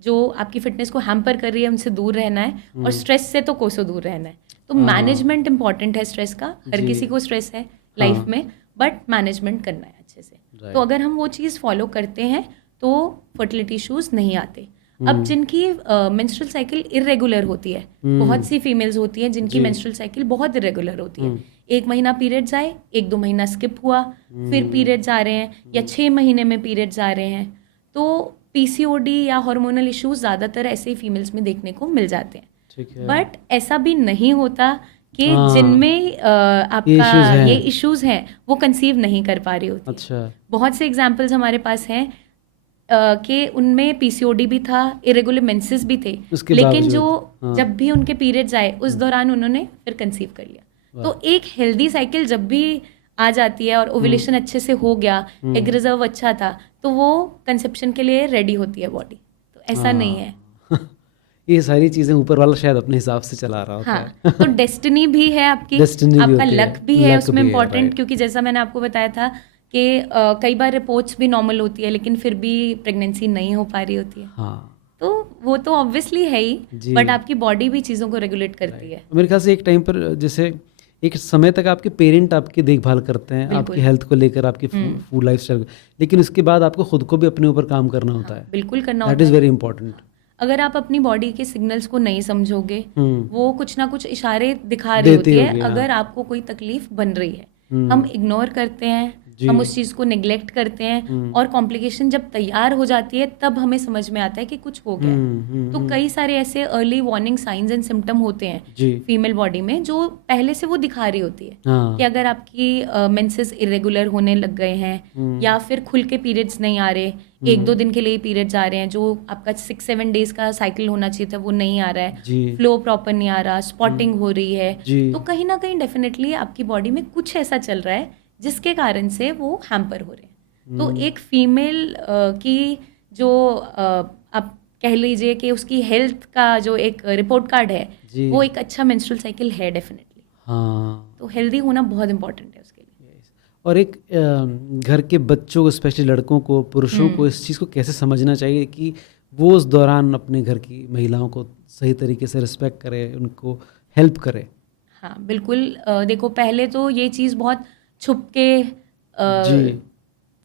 जो आपकी फिटनेस को हैम्पर कर रही है उनसे दूर रहना है, और स्ट्रेस से तो कोसों दूर रहना है। तो मैनेजमेंट इंपॉर्टेंट है स्ट्रेस का। हर किसी को स्ट्रेस है लाइफ में, बट मैनेजमेंट करना है अच्छे से। तो अगर हम वो चीज़ फॉलो करते हैं तो फर्टिलिटी इश्यूज नहीं आते। अब जिनकी मेंस्ट्रुअल साइकिल इरेगुलर होती है, बहुत सी फीमेल्स होती हैं जिनकी मेंस्ट्रुअल साइकिल बहुत इरेगुलर होती है। 1 महीना पीरियड्स आए, 1-2 महीना स्किप हुआ, फिर पीरियड्स आ रहे हैं, या 6 महीने में पीरियड्स आ रहे हैं। तो PCOD या हार्मोनल इश्यूज ज़्यादातर ऐसे फीमेल्स में देखने को मिल जाते हैं। ठीक है। बट ऐसा भी नहीं होता कि हाँ। जिनमें आपका ये इश्यूज हैं वो कंसीव नहीं कर पा रही होती। अच्छा। बहुत से एग्जाम्पल्स हमारे पास हैं कि उनमें PCOD भी था, इरेगुलर मेंसेस भी थे, उसके लेकिन बावजूद, जो जब भी उनके पीरियड्स आए उस दौरान उन्होंने फिर कंसीव कर लिया। तो एक हेल्दी साइकिल जब भी आ जाती है और ओव्यूलेशन अच्छे से हो गया, एग रिजर्व अच्छा था, तो वो कंसेप्शन के लिए रेडी होती है बॉडी। तो ऐसा नहीं है। ये सारी चीजें ऊपर वाला शायद अपने हिसाब से चला रहा होता है। हाँ, तो डेस्टिनी भी है आपकी, Destiny भी आपका होती है, लक भी है luck उसमें भी है, इम्पोर्टेंट, right. क्योंकि जैसा मैंने आपको बताया था कि कई बार रिपोर्ट्स भी नॉर्मल होती है लेकिन फिर भी प्रेगनेंसी नहीं हो पा रही होती है। हाँ। तो वो तो ऑब्वियसली है ही, जी। बट आपकी बॉडी भी चीज़ों को रेगुलेट करती है। मेरे ख्याल से एक टाइम पर जैसे एक समय तक आपके पेरेंट आपकी देखभाल करते हैं, आपकी हेल्थ को लेकर, आपकी फूड लाइफ स्टाइल, लेकिन उसके बाद आपको खुद को भी अपने ऊपर काम करना होता है। बिल्कुल करना दैट होता इज़ है। Very important. अगर आप अपनी बॉडी के सिग्नल्स को नहीं समझोगे, वो कुछ ना कुछ इशारे दिखा रही देती होती है होगी, हाँ। अगर आपको कोई तकलीफ बन रही है। हम इग्नोर करते हैं, हम उस चीज़ को निगलेक्ट करते हैं, और कॉम्प्लिकेशन जब तैयार हो जाती है तब हमें समझ में आता है कि कुछ हो गया है। तो कई सारे ऐसे early warning science and symptom होते हैं जी। फीमेल बॉडी में जो पहले से वो दिखा रही होती है हाँ। कि अगर आपकी मेंसेस इरेगुलर होने लग गए हैं, या फिर खुल के पीरियड्स नहीं आ रहे, 1-2 दिन के लिए पीरियड्स आ रहे हैं, जो आपका 6-7 डेज का साइकिल होना चाहिए था वो नहीं आ रहा है, जी। फ्लो प्रॉपर नहीं आ रहा, स्पॉटिंग हो रही है, जी। तो कहीं ना कहीं डेफिनेटली आपकी बॉडी में कुछ ऐसा चल रहा है जिसके कारण से वो हैम्पर हो रहे हैं। तो एक फीमेल की जो आप कह लीजिए कि उसकी हेल्थ का जो एक रिपोर्ट कार्ड है, जी। वो एक अच्छा मेंस्ट्रुअल साइकिल है डेफिनेटली। हाँ। तो हेल्दी होना बहुत इंपॉर्टेंट है उसके लिए। और एक घर के बच्चों को, स्पेशली लड़कों को, पुरुषों को इस चीज़ को कैसे समझना चाहिए कि वो उस दौरान अपने घर की महिलाओं को सही तरीके से रिस्पेक्ट करे, उनको हेल्प करे। हाँ बिल्कुल। देखो, पहले तो ये चीज़ बहुत छुप के जी।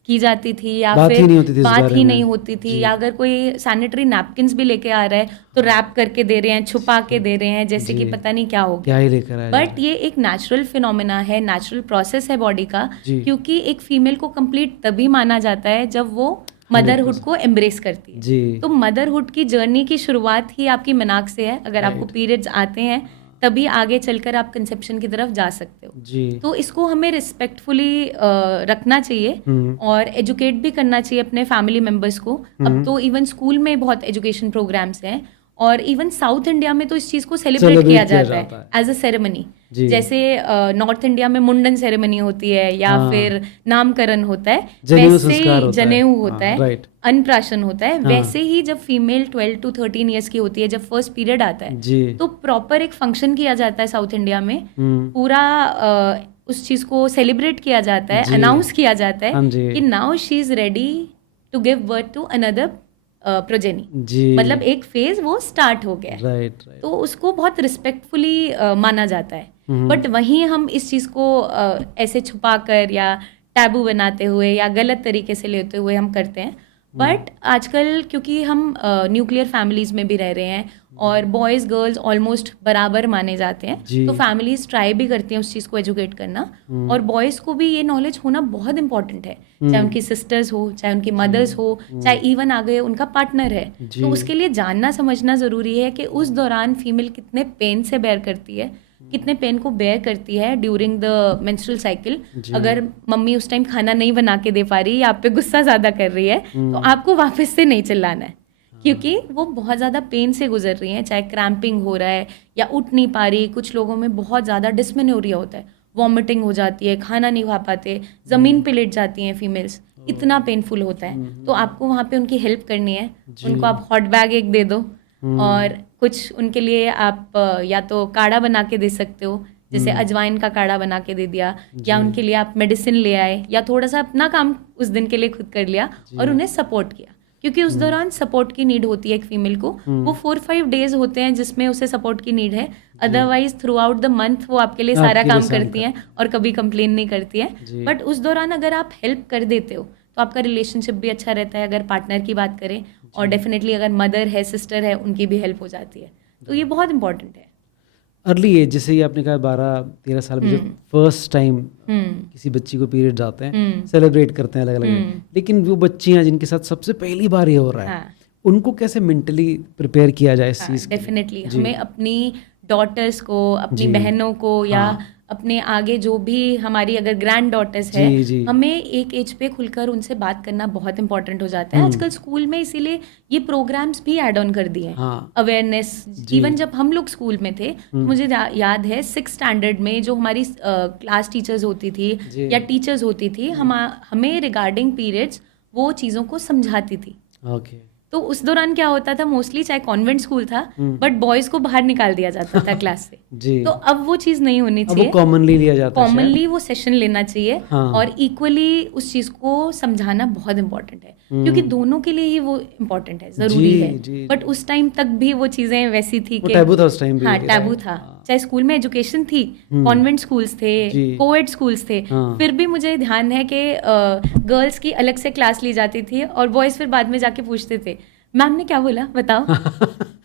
की जाती थी, या बात ही फिर नहीं होती थी इस बात बारे ही में। नहीं होती थी, या अगर कोई सैनिटरी नैपकिन्स भी लेके आ रहा है तो रैप करके दे रहे हैं, छुपा के दे रहे हैं, जैसे कि पता नहीं क्या हो क्या ही लेकर आए। बट ये एक नेचुरल फिनोमेना है, नेचुरल प्रोसेस है बॉडी का, जी। क्योंकि एक फीमेल को कंप्लीट तभी माना जाता है जब वो मदरहुड को एम्ब्रेस करती है। जी। तो मदरहुड की जर्नी की शुरुआत ही आपकी मेनार्क से है। अगर आपको पीरियड्स आते हैं तभी आगे चलकर आप कंसेप्शन की तरफ जा सकते हो। जी। तो इसको हमें रिस्पेक्टफुली रखना चाहिए और एजुकेट भी करना चाहिए अपने फैमिली मेम्बर्स को। अब तो इवन स्कूल में बहुत एजुकेशन प्रोग्राम्स हैं, और इवन साउथ इंडिया में तो इस चीज़ को सेलिब्रेट किया जाता है एज अ सेरेमनी। जैसे नॉर्थ इंडिया में मुंडन सेरेमनी होती है, या फिर नामकरण होता है, वैसे ही जनेऊ होता है, अन्नप्राशन होता है, वैसे ही जब फीमेल 12 to 13 ईयर्स की होती है, जब फर्स्ट पीरियड आता है, तो प्रॉपर एक फंक्शन किया जाता है साउथ इंडिया में। पूरा उस चीज़ को सेलिब्रेट किया जाता है, अनाउंस किया जाता है कि now she is ready to give birth to another progeny. मतलब एक फेज वो स्टार्ट हो गया है। तो उसको बहुत रिस्पेक्टफुली माना जाता है। बट वहीं हम इस चीज़ को ऐसे छुपा कर या टैबू बनाते हुए या गलत तरीके से लेते हुए हम करते हैं। बट आजकल क्योंकि हम न्यूक्लियर फैमिलीज में भी रह रहे हैं और बॉयज़ गर्ल्स ऑलमोस्ट बराबर माने जाते हैं, तो फैमिलीज ट्राई भी करती हैं उस चीज़ को एजुकेट करना, और बॉयज़ को भी ये नॉलेज होना बहुत इंपॉर्टेंट है, चाहे उनकी सिस्टर्स हो, चाहे उनकी मदर्स हो, चाहे इवन आगे उनका पार्टनर है। तो उसके लिए जानना समझना ज़रूरी है कि उस दौरान फीमेल कितने पेन से बेयर करती है, कितने पेन को बेयर करती है ड्यूरिंग द मेंस्ट्रुअल साइकिल। अगर मम्मी उस टाइम खाना नहीं बना के दे पा रही या आप पे गुस्सा ज़्यादा कर रही है तो आपको वापस से नहीं चिल्लाना है, क्योंकि वो बहुत ज़्यादा पेन से गुजर रही हैं, चाहे क्रैम्पिंग हो रहा है या उठ नहीं पा रही। कुछ लोगों में बहुत ज़्यादा डिस्मेनोरिया होता है, वॉमिटिंग हो जाती है, खाना नहीं खा पाते, ज़मीन पे लेट जाती हैं फीमेल्स, इतना पेनफुल होता है। तो आपको वहाँ पे उनकी हेल्प करनी है, उनको आप हॉट बैग एक दे दो और कुछ उनके लिए आप या तो काढ़ा बना के दे सकते हो, जैसे अजवाइन का काढ़ा बना के दे दिया, या उनके लिए आप मेडिसिन ले आए, या थोड़ा सा अपना काम उस दिन के लिए खुद कर लिया और उन्हें सपोर्ट किया, क्योंकि उस दौरान सपोर्ट की नीड होती है एक फीमेल को। वो 4-5 डेज होते हैं जिसमें उसे सपोर्ट की नीड है, otherwise through out the month वो आपके लिए सारा काम करती हैं और कभी कंप्लेन नहीं करती हैं। बट उस दौरान अगर आप हेल्प कर देते हो तो आपका रिलेशनशिप भी अच्छा रहता है, अगर पार्टनर की बात करें, और डेफिनेटली अगर मदर है, सिस्टर है, उनकी भी हेल्प हो जाती है। तो ये बहुत इंपॉर्टेंट है। अर्ली एज, जैसे ही आपने कहा 12-13 साल में जब फर्स्ट टाइम किसी बच्ची को पीरियड्स आते हैं, सेलिब्रेट करते हैं अलग अलग, लेकिन वो बच्चियां जिनके साथ सबसे पहली बार ये हो रहा है, उनको कैसे मेंटली प्रिपेयर किया जाए इस चीज़ के लिए? डेफिनेटली हमें अपनी डॉटर्स को, अपनी बहनों को, या अपने आगे जो भी हमारी अगर ग्रैंड डॉटर्स है, हमें एक एज पे खुलकर उनसे बात करना बहुत इंपॉर्टेंट हो जाता है। आजकल स्कूल में इसीलिए ये प्रोग्राम्स भी ऐड ऑन कर दिए हैं, अवेयरनेस। इवन जब हम लोग स्कूल में थे तो मुझे याद है 6th स्टैंडर्ड में जो हमारी क्लास टीचर्स होती थी या टीचर्स होती थी, हमें रिगार्डिंग पीरियड्स वो चीज़ों को समझाती थी। तो उस दौरान क्या होता था, मोस्टली चाहे कॉन्वेंट स्कूल था, बट बॉयज को बाहर निकाल दिया जाता था क्लास से। तो अब वो चीज़ नहीं होनी चाहिए, कॉमनली लिया जाता है, कॉमनली वो सेशन लेना चाहिए। और इक्वली उस चीज़ को समझाना बहुत इंपॉर्टेंट है, क्योंकि दोनों के लिए ही वो इम्पोर्टेंट है, ज़रूरी है। बट उस टाइम तक भी वो चीज़ें वैसी थी कि टैबू था उस टाइम भी। हाँ, टैबू था। चाहे स्कूल में एजुकेशन थी, कॉन्वेंट स्कूल्स थे, कोएड स्कूल्स थे, फिर भी मुझे ध्यान है कि गर्ल्स की अलग से क्लास ली जाती थी और बॉयज़ फिर बाद में जाके पूछते थे, मैम ने क्या बोला बताओ।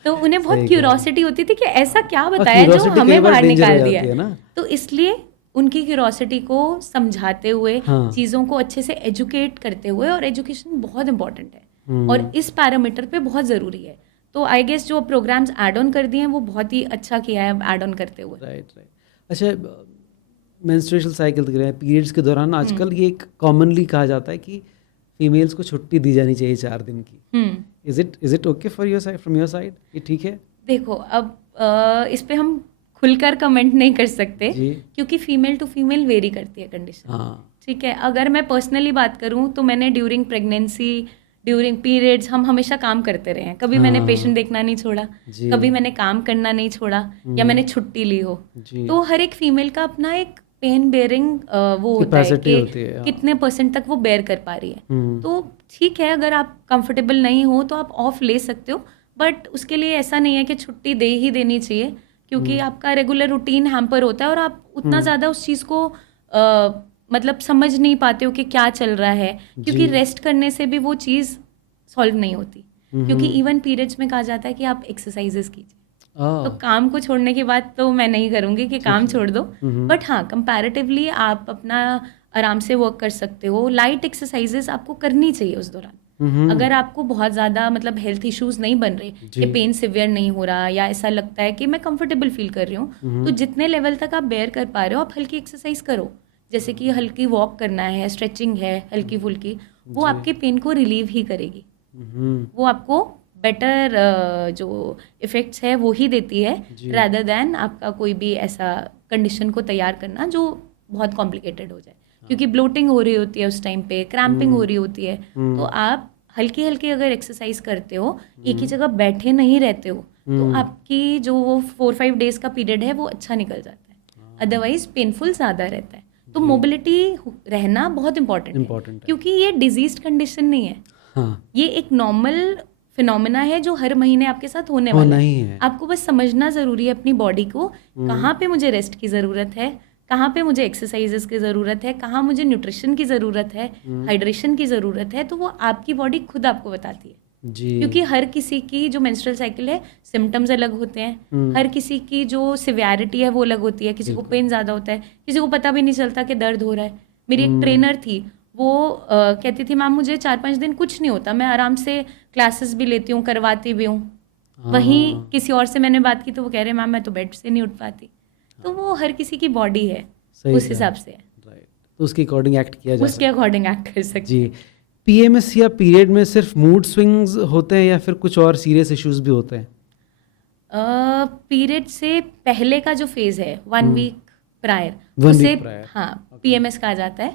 तो उन्हें बहुत क्यूरोसिटी होती थी कि ऐसा क्या बताया जो हमें बाहर निकाल दिया है। तो इसलिए उनकी क्यूरोसिटी को समझाते हुए, चीज़ों को अच्छे से एजुकेट करते हुए, और एजुकेशन बहुत इंपॉर्टेंट है और इस पैरामीटर पे बहुत ज़रूरी है। तो आई गेस जो प्रोग्राम्स ऐड ऑन कर दिए हैं वो बहुत ही अच्छा किया है ऐड ऑन करते हुए। राइट। अच्छा, मेंस्ट्रुअल साइकिल पीरियड्स के दौरान आजकल ये एक कॉमनली कहा जाता है कि फीमेल्स को छुट्टी दी जानी चाहिए 4 दिन की। Is it okay for your side, from your side, ये ठीक है? देखो, अब इस पे हम खुलकर कमेंट नहीं कर सकते, क्योंकि फीमेल टू फीमेल वेरी करती है कंडीशन। ठीक है, अगर मैं पर्सनली बात करूं तो मैंने ड्यूरिंग प्रेगनेंसी, ड्यूरिंग पीरियड्स, हम हमेशा काम करते रहे हैं। कभी मैंने पेशेंट देखना नहीं छोड़ा, कभी मैंने काम करना नहीं छोड़ा, या मैंने छुट्टी ली हो। तो हर एक फीमेल का अपना एक पेन बेयरिंग वो होता है कि कितने % तक वो बेयर कर पा रही है। तो ठीक है, अगर आप कंफर्टेबल नहीं हो तो आप ऑफ ले सकते हो, बट उसके लिए ऐसा नहीं है कि छुट्टी दे ही देनी चाहिए, क्योंकि आपका रेगुलर रूटीन हैम्पर होता है और आप उतना ज़्यादा उस चीज़ को मतलब समझ नहीं पाते हो कि क्या चल रहा है, क्योंकि रेस्ट करने से भी वो चीज़ सॉल्व नहीं होती। क्योंकि इवन पीरियड्स में कहा जाता है कि आप एक्सरसाइजेस कीजिए। तो काम को छोड़ने के बाद तो मैं नहीं करूँगी कि काम छोड़ दो, बट हाँ, कंपैरेटिवली आप अपना आराम से वर्क कर सकते हो। लाइट एक्सरसाइजेस आपको करनी चाहिए उस दौरान। अगर आपको बहुत ज़्यादा मतलब हेल्थ इश्यूज नहीं बन रहे, कि पेन सिवियर नहीं हो रहा, या ऐसा लगता है कि मैं कंफर्टेबल फील कर रही हूँ, तो जितने लेवल तक आप बेयर कर पा रहे हो आप हल्की एक्सरसाइज करो। जैसे कि हल्की वॉक करना है, स्ट्रेचिंग है हल्की फुल्की, वो आपके पेन को रिलीव ही करेगी। वो आपको बेटर जो इफ़ेक्ट्स है वो ही देती है, रादर दैन आपका कोई भी ऐसा कंडीशन को तैयार करना जो बहुत कॉम्प्लिकेटेड हो जाए। क्योंकि ब्लोटिंग हो रही होती है उस टाइम पे, क्रैम्पिंग हो रही होती है, तो आप हल्की हल्की अगर एक्सरसाइज करते हो, एक ही जगह बैठे नहीं रहते हो, तो आपकी जो वो 4-5 डेज का पीरियड है वो अच्छा निकल जाता है। अदरवाइज पेनफुल ज़्यादा रहता है। तो मोबिलिटी रहना बहुत इंपॉर्टेंट है, क्योंकि ये डिजीज कंडीशन नहीं है। ये एक नॉर्मल फिनोमेना है जो हर महीने आपके साथ होने वाला है। आपको बस समझना ज़रूरी है अपनी बॉडी को, कहाँ पे मुझे रेस्ट की ज़रूरत है, कहाँ पे मुझे एक्सरसाइजेस की ज़रूरत है, कहाँ मुझे न्यूट्रिशन की ज़रूरत है, हाइड्रेशन की ज़रूरत है। तो वो आपकी बॉडी खुद आपको बताती है जी। क्योंकि हर किसी की जो मेंस्ट्रुअल साइकिल है, सिम्टम्स अलग होते हैं, हर किसी की जो सिवियरिटी है वो अलग होती है। किसी को पेन ज़्यादा होता है, किसी को पता भी नहीं चलता कि दर्द हो रहा है। मेरी एक ट्रेनर थी, वो कहती थी मैम मुझे 4-5 दिन कुछ नहीं होता, मैं आराम से क्लासेस भी लेती हूँ, करवाती भी हूँ। वहीं किसी और से मैंने बात की तो वो कह रहे मैम मैं तो बेड से नहीं उठ पाती। तो वो हर किसी की बॉडी है, सही उस कहा। हिसाब से है, राइट, तो उसके अकॉर्डिंग एक्ट किया जा उसके अकॉर्डिंग एक्ट कर सकते जी। पीएमएस या पीरियड में सिर्फ मूड स्विंग्स होते हैं या फिर कुछ और सीरियस इश्यूज भी होते हैं? पीरियड से पहले का जो फेज है 1 वीक प्रायर, 1 उसे week prior, हाँ पीएमएस कहा जाता है।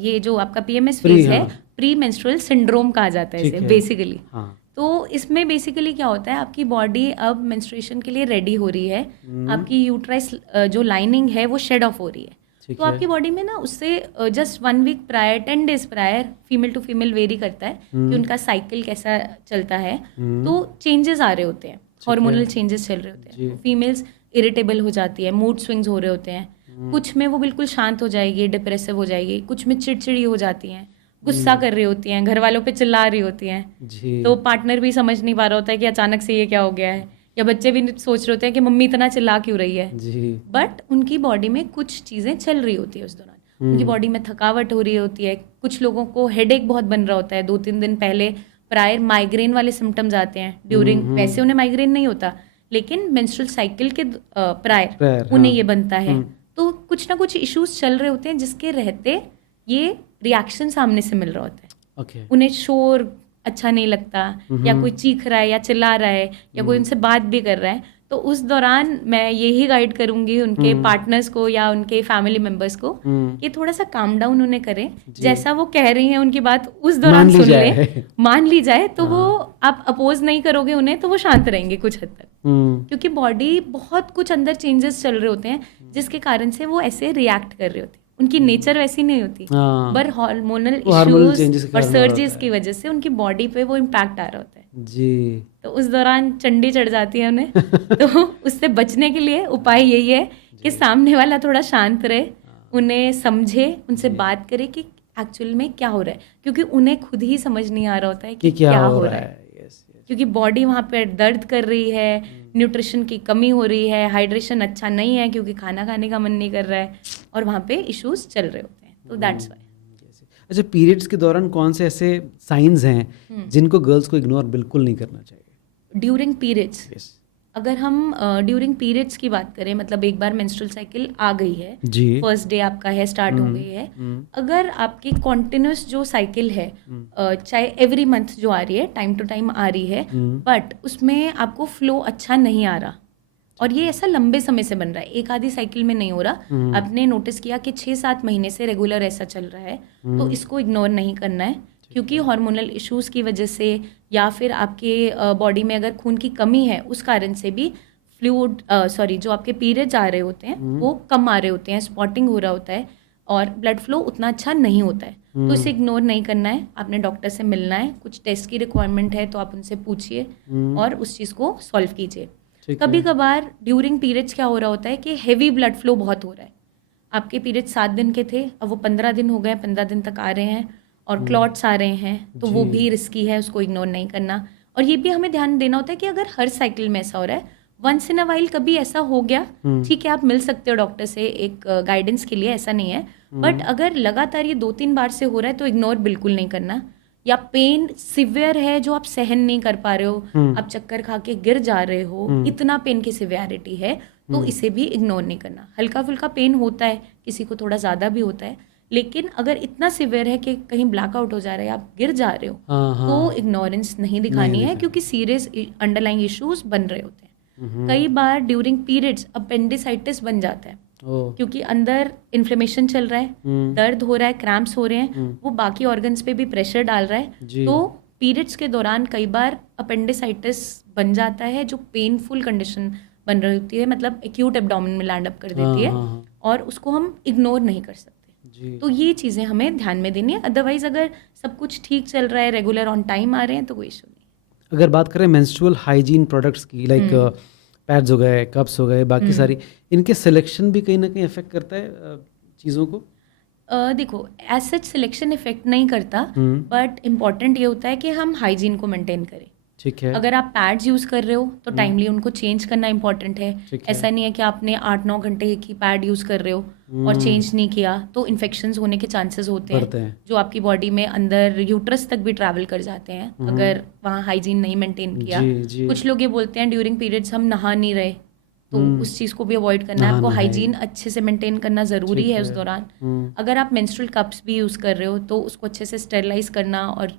ये जो आपका पीएमएस Pre, फेज है हाँ। प्री मेंस्ट्रुअल सिंड्रोम कहा जाता है ठीक इसे है। बेसिकली। हाँ। तो इसमें बेसिकली क्या होता है, आपकी बॉडी अब मेंस्ट्रुएशन के लिए रेडी हो रही है, आपकी यूट्राइस जो लाइनिंग है वो शेड ऑफ हो रही है, ठीक तो है। आपकी बॉडी में ना उससे just 1 week prior 10 days prior female to female vary करता है कि उनका साइकिल कैसा चलता है, तो चेंजेस आ रहे होते हैं, हार्मोनल चेंजेस चल रहे होते हैं, फीमेल्स इरिटेबल हो जाती है, मूड स्विंग्स हो रहे होते हैं, कुछ में वो बिल्कुल शांत हो जाएगी, डिप्रेसिव हो जाएगी, कुछ में चिड़चिड़ी हो जाती हैं, गुस्सा कर रही होती हैं, घर वालों पे चिल्ला रही होती हैं, जी। तो पार्टनर भी समझ नहीं पा रहा होता है कि अचानक से ये क्या हो गया है, या बच्चे भी सोच रहे होते हैं कि मम्मी इतना चिल्ला क्यों रही है, जी। बट उनकी बॉडी में कुछ चीज़ें चल रही होती है उस दौरान, उनकी बॉडी में थकावट हो रही होती है, कुछ लोगों को हेडेक बहुत बन रहा होता है, 2-3 दिन पहले प्रायर माइग्रेन वाले सिम्टम्स आते हैं ड्यूरिंग, वैसे उन्हें माइग्रेन नहीं होता लेकिन मेंस्ट्रुअल साइकिल के प्रायर उन्हें हाँ। ये बनता है, तो कुछ ना कुछ इश्यूज चल रहे होते हैं जिसके रहते ये रिएक्शन सामने से मिल रहा होता है, ओके। उन्हें शोर अच्छा नहीं लगता, या कोई चीख रहा है या चिल्ला रहा है या कोई उनसे बात भी कर रहा है, तो उस दौरान मैं यही गाइड करूंगी उनके पार्टनर्स को या उनके फैमिली मेंबर्स को कि थोड़ा सा काम डाउन उन्हें करें, जैसा वो कह रही हैं उनकी बात उस दौरान सुन ले, मान ली जाए, तो वो आप अपोज नहीं करोगे उन्हें तो वो शांत रहेंगे कुछ हद तक, क्योंकि बॉडी बहुत कुछ अंदर चेंजेस चल रहे होते हैं जिसके कारण से वो ऐसे रिएक्ट कर रहे होते हैं, उनकी नेचर वैसी नहीं होती, हाँ। पर हार्मोनल हार्मोनल changes इश्यूज के और कारण हो रहा सर्जेस होता की वजह से उनकी बॉडी पे वो इम्पैक्ट आ रहा होता है, जी। तो उस दौरान चंडी चढ़ जाती है उन्हें तो उससे बचने के लिए उपाय यही है कि सामने वाला थोड़ा शांत रहे, उन्हें समझे, उनसे बात करे कि एक्चुअल में क्या हो रहा है, क्योंकि उन्हें खुद ही समझ नहीं आ रहा होता है कि क्या हो रहा है, क्योंकि बॉडी वहाँ पे दर्द कर रही है, न्यूट्रिशन की कमी हो रही है, हाइड्रेशन अच्छा नहीं है क्योंकि खाना खाने का मन नहीं कर रहा है, और वहाँ पे इश्यूज चल रहे होते हैं, तो दैट्स वाई। अच्छा, पीरियड्स के दौरान कौन से ऐसे साइंस हैं जिनको गर्ल्स को इग्नोर बिल्कुल नहीं करना चाहिए? ड्यूरिंग पीरियड्स, अगर हम ड्यूरिंग पीरियड्स की बात करें, मतलब एक बार मेंस्ट्रुअल साइकिल आ गई है, जी। फर्स्ट डे आपका है, स्टार्ट हो गई है, अगर आपकी कॉन्टिन्यूस जो साइकिल है, चाहे एवरी मंथ जो आ रही है, टाइम टू टाइम आ रही है, बट उसमें आपको फ्लो अच्छा नहीं आ रहा, और ये ऐसा लंबे समय से बन रहा है, एक आधी साइकिल में नहीं हो रहा, आपने नोटिस किया कि 6-7 महीने से रेगुलर ऐसा चल रहा है, तो इसको इग्नोर नहीं करना है, क्योंकि हार्मोनल इश्यूज की वजह से या फिर आपके बॉडी में अगर खून की कमी है उस कारण से भी फ्लूइड जो आपके पीरियड्स आ रहे होते हैं वो कम आ रहे होते हैं, स्पॉटिंग हो रहा होता है और ब्लड फ्लो उतना अच्छा नहीं होता है, तो इसे इग्नोर नहीं करना है, आपने डॉक्टर से मिलना है, कुछ टेस्ट की रिक्वायरमेंट है तो आप उनसे पूछिए और उस चीज़ को सॉल्व कीजिए। कभी कभार ड्यूरिंग पीरियड्स क्या हो रहा होता है कि हेवी ब्लड फ्लो बहुत हो रहा है, आपके पीरियड 7 दिन के थे, अब वो 15 दिन हो गए, 15 दिन तक आ रहे हैं और क्लॉट्स आ रहे हैं, तो वो भी रिस्की है, उसको इग्नोर नहीं करना। और ये भी हमें ध्यान देना होता है कि अगर हर साइकिल में ऐसा हो रहा है, वंस इन अ वाइल कभी ऐसा हो गया, ठीक है आप मिल सकते हो डॉक्टर से एक गाइडेंस के लिए, ऐसा नहीं है, बट अगर लगातार ये 2-3 बार से हो रहा है तो इग्नोर बिल्कुल नहीं करना। या पेन सिवियर है जो आप सहन नहीं कर पा रहे हो, आप चक्कर खा के गिर जा रहे हो, इतना पेन की सिवियरिटी है, तो इसे भी इग्नोर नहीं करना। हल्का फुल्का पेन होता है, किसी को थोड़ा ज़्यादा भी होता है, लेकिन अगर इतना सिवियर है कि कहीं ब्लैकआउट हो जा रहा है, आप गिर जा रहे हो, तो इग्नोरेंस नहीं दिखानी है, क्योंकि सीरियस अंडरलाइंग इश्यूज बन रहे होते हैं। कई बार ड्यूरिंग पीरियड्स अपेंडिसाइटिस बन जाता है, क्योंकि अंदर इन्फ्लेमेशन चल रहा है, दर्द हो रहा है, क्रैम्प्स हो रहे हैं, वो बाकी ऑर्गन्स पे भी प्रेशर डाल रहा है, तो पीरियड्स के दौरान कई बार अपेंडिसाइटिस बन जाता है, जो पेनफुल कंडीशन बन रही होती है, मतलब एक्यूट एब्डोमेन में लैंड अप कर देती है, और उसको हम इग्नोर नहीं कर सकते। तो ये चीज़ें हमें ध्यान में देनी है, अदरवाइज अगर सब कुछ ठीक चल रहा है, रेगुलर ऑन टाइम आ रहे हैं, तो कोई इशू नहीं। अगर बात करें मेंस्ट्रुअल हाइजीन प्रोडक्ट्स की, लाइक पैड्स हो गए, कप्स हो गए, बाकी सारी, इनके सिलेक्शन भी कहीं ना कहीं अफेक्ट करता है चीज़ों को? देखो एज सच सिलेक्शन इफेक्ट नहीं करता, बट इम्पॉर्टेंट ये होता है कि हम हाइजीन को मेंटेन करें। ठीक है। अगर आप पैड्स यूज़ कर रहे हो तो टाइमली उनको चेंज करना इंपॉर्टेंट है। ऐसा नहीं है कि आपने 8-9 घंटे एक ही पैड यूज़ कर रहे हो और चेंज नहीं किया, तो इन्फेक्शंस होने के चांसेस होते हैं, जो आपकी बॉडी में अंदर यूट्रस तक भी ट्रैवल कर जाते हैं अगर वहाँ हाइजीन नहीं मेंटेन किया। कुछ लोग ये बोलते हैं ड्यूरिंग पीरियड्स हम नहा नहीं रहे, तो उस चीज़ को भी अवॉइड करना है आपको। हाइजीन अच्छे से मेंटेन करना ज़रूरी है उस दौरान। अगर आप मेंस्ट्रुअल कप्स भी यूज़ कर रहे हो तो उसको अच्छे से स्टेरलाइज करना और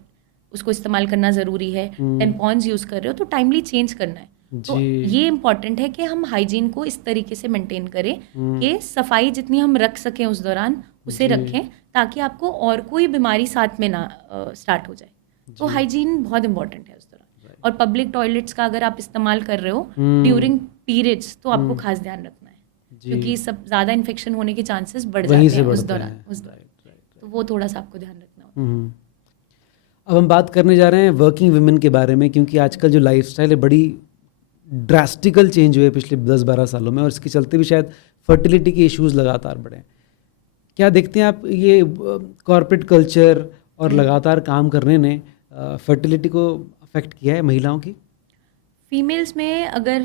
उसको इस्तेमाल करना ज़रूरी है। टेम्पॉन्स यूज़ कर रहे हो तो टाइमली चेंज करना है। तो ये इम्पॉर्टेंट है कि हम हाइजीन को इस तरीके से मेंटेन करें कि सफाई जितनी हम रख सकें उस दौरान उसे रखें, ताकि आपको और कोई बीमारी साथ में ना स्टार्ट हो जाए। तो हाइजीन बहुत इंपॉर्टेंट है उस दौरान। और पब्लिक टॉयलेट्स का अगर आप इस्तेमाल कर रहे हो ड्यूरिंग पीरियड्स तो आपको खास ध्यान रखना है, क्योंकि सब ज़्यादा इन्फेक्शन होने के चांसेस बढ़ जाते हैं उस दौरान। तो वो थोड़ा सा आपको ध्यान रखना होगा। अब हम बात करने जा रहे हैं वर्किंग वुमेन के बारे में, क्योंकि आजकल जो लाइफस्टाइल है बड़ी ड्रास्टिकल चेंज हुए पिछले 10-12 सालों में, और इसके चलते भी शायद फर्टिलिटी के इश्यूज लगातार बढ़े। क्या देखते हैं आप, ये कॉर्पोरेट कल्चर और लगातार काम करने ने फर्टिलिटी को अफेक्ट किया है महिलाओं की? फीमेल्स में अगर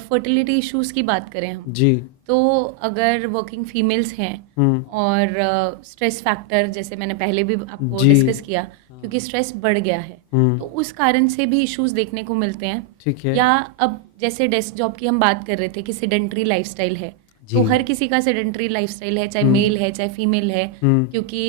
फर्टिलिटी इश्यूज की बात करें हम जी, तो अगर वर्किंग फीमेल्स हैं और स्ट्रेस फैक्टर, जैसे मैंने पहले भी आपको डिस्कस किया, क्योंकि स्ट्रेस बढ़ गया है तो उस कारण से भी इश्यूज देखने को मिलते हैं। ठीक है। या अब जैसे डेस्क जॉब की हम बात कर रहे थे कि सेडेंटरी लाइफस्टाइल है, तो हर किसी का सेडेंटरी लाइफस्टाइल है, चाहे मेल है चाहे फीमेल है, क्योंकि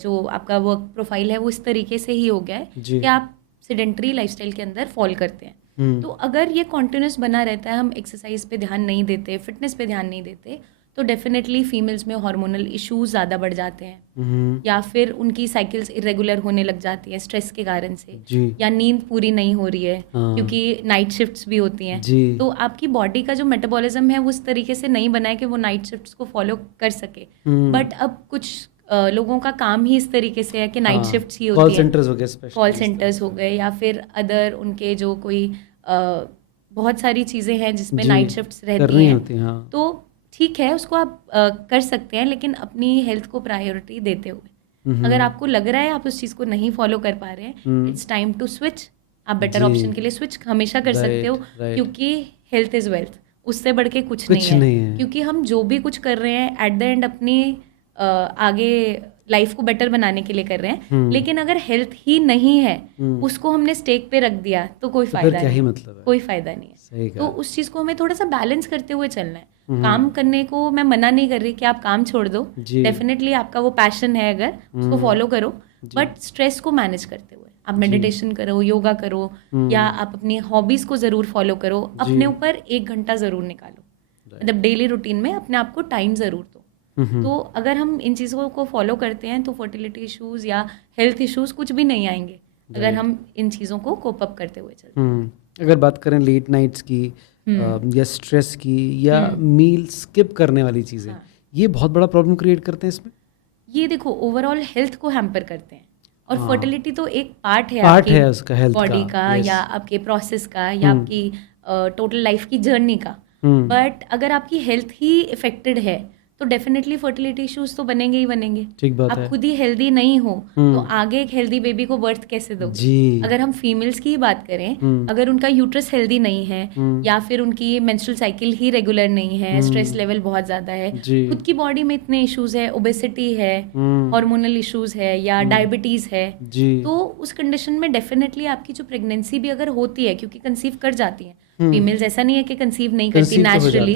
जो आपका वर्क प्रोफाइल है वो इस तरीके से ही हो गया है कि आप सेडेंटरी लाइफस्टाइल के अंदर फॉल करते हैं। तो अगर ये कॉन्टिन्यूस बना रहता है, हम एक्सरसाइज पे ध्यान नहीं देते, फिटनेस पे ध्यान नहीं देते, तो डेफिनेटली फीमेल्स में हार्मोनल इश्यूज ज़्यादा बढ़ जाते हैं, या फिर उनकी साइकिल्स इरेगुलर होने लग जाती है स्ट्रेस के कारण से, या नींद पूरी नहीं हो रही है क्योंकि नाइट शिफ्ट्स भी होती हैं। तो आपकी बॉडी का जो मेटाबॉलिज्म है वो उस तरीके से नहीं बना है कि वो नाइट शिफ्ट्स को फॉलो कर सके। बट अब कुछ लोगों का काम ही इस तरीके से है कि नाइट शिफ्ट्स ही होती है। कॉल सेंटर्स हो गए या फिर अदर उनके जो कोई बहुत सारी चीज़ें हैं जिसमें नाइट शिफ्ट्स रहती हैं। तो ठीक है, उसको आप कर सकते हैं, लेकिन अपनी हेल्थ को प्रायोरिटी देते हुए। अगर आपको लग रहा है आप उस चीज़ को नहीं फॉलो कर पा रहे हैं, इट्स टाइम टू स्विच। आप बेटर ऑप्शन के लिए स्विच हमेशा कर सकते हो, क्योंकि हेल्थ इज़ वेल्थ, उससे बढ़ के कुछ नहीं है। क्योंकि हम जो भी कुछ कर रहे हैं एट द एंड अपनी आगे लाइफ को बेटर बनाने के लिए कर रहे हैं, लेकिन अगर हेल्थ ही नहीं है, उसको हमने स्टेक पे रख दिया तो कोई फायदा नहीं, मतलब कोई फायदा नहीं है। तो उस चीज़ को हमें थोड़ा सा बैलेंस करते हुए चलना है। काम करने को मैं मना नहीं कर रही कि आप काम छोड़ दो, डेफिनेटली आपका वो पैशन है, अगर उसको फॉलो करो, बट स्ट्रेस को मैनेज करते हुए आप मेडिटेशन करो, योगा करो, या आप अपनी हॉबीज़ को ज़रूर फॉलो करो। अपने ऊपर 1 घंटा ज़रूर निकालो, मतलब डेली रूटीन में अपने आप को टाइम ज़रूर दो। तो अगर हम इन चीज़ों को फॉलो करते हैं तो फर्टिलिटी इश्यूज़ या हेल्थ इश्यूज़ कुछ भी नहीं आएंगे, अगर हम इन चीज़ों को कोप अप करते हुए चलते हैं। अगर बात करें लेट नाइट्स की या स्ट्रेस की या मील स्किप करने वाली चीज़ें, ये बहुत बड़ा प्रॉब्लम क्रिएट करते हैं इसमें। ये देखो ओवरऑल हेल्थ को हैम्पर करते हैं, और फर्टिलिटी तो एक पार्ट है उसका, हेल्थ बॉडी का या आपके प्रोसेस का या आपकी टोटल लाइफ की जर्नी का। बट अगर आपकी हेल्थ ही इफेक्टेड है तो डेफिनेटली फर्टिलिटी इश्यूज तो बनेंगे ही बनेंगे। ठीक बात आप है। खुद ही हेल्दी नहीं हो तो आगे एक हेल्दी बेबी को बर्थ कैसे दोगे? अगर हम फीमेल्स की ही बात करें, अगर उनका यूट्रस हेल्दी नहीं है या फिर उनकी मेंस्ट्रुअल साइकिल ही रेगुलर नहीं है, स्ट्रेस लेवल बहुत ज्यादा है, खुद की बॉडी में इतने इश्यूज है, ओबेसिटी है, हार्मोनल इश्यूज है या डायबिटीज है, तो उस कंडीशन में डेफिनेटली आपकी जो प्रेगनेंसी भी अगर होती है, क्योंकि कंसीव कर जाती है फीमेल्स, ऐसा नहीं है कि कंसीव नहीं करती नेचुरली,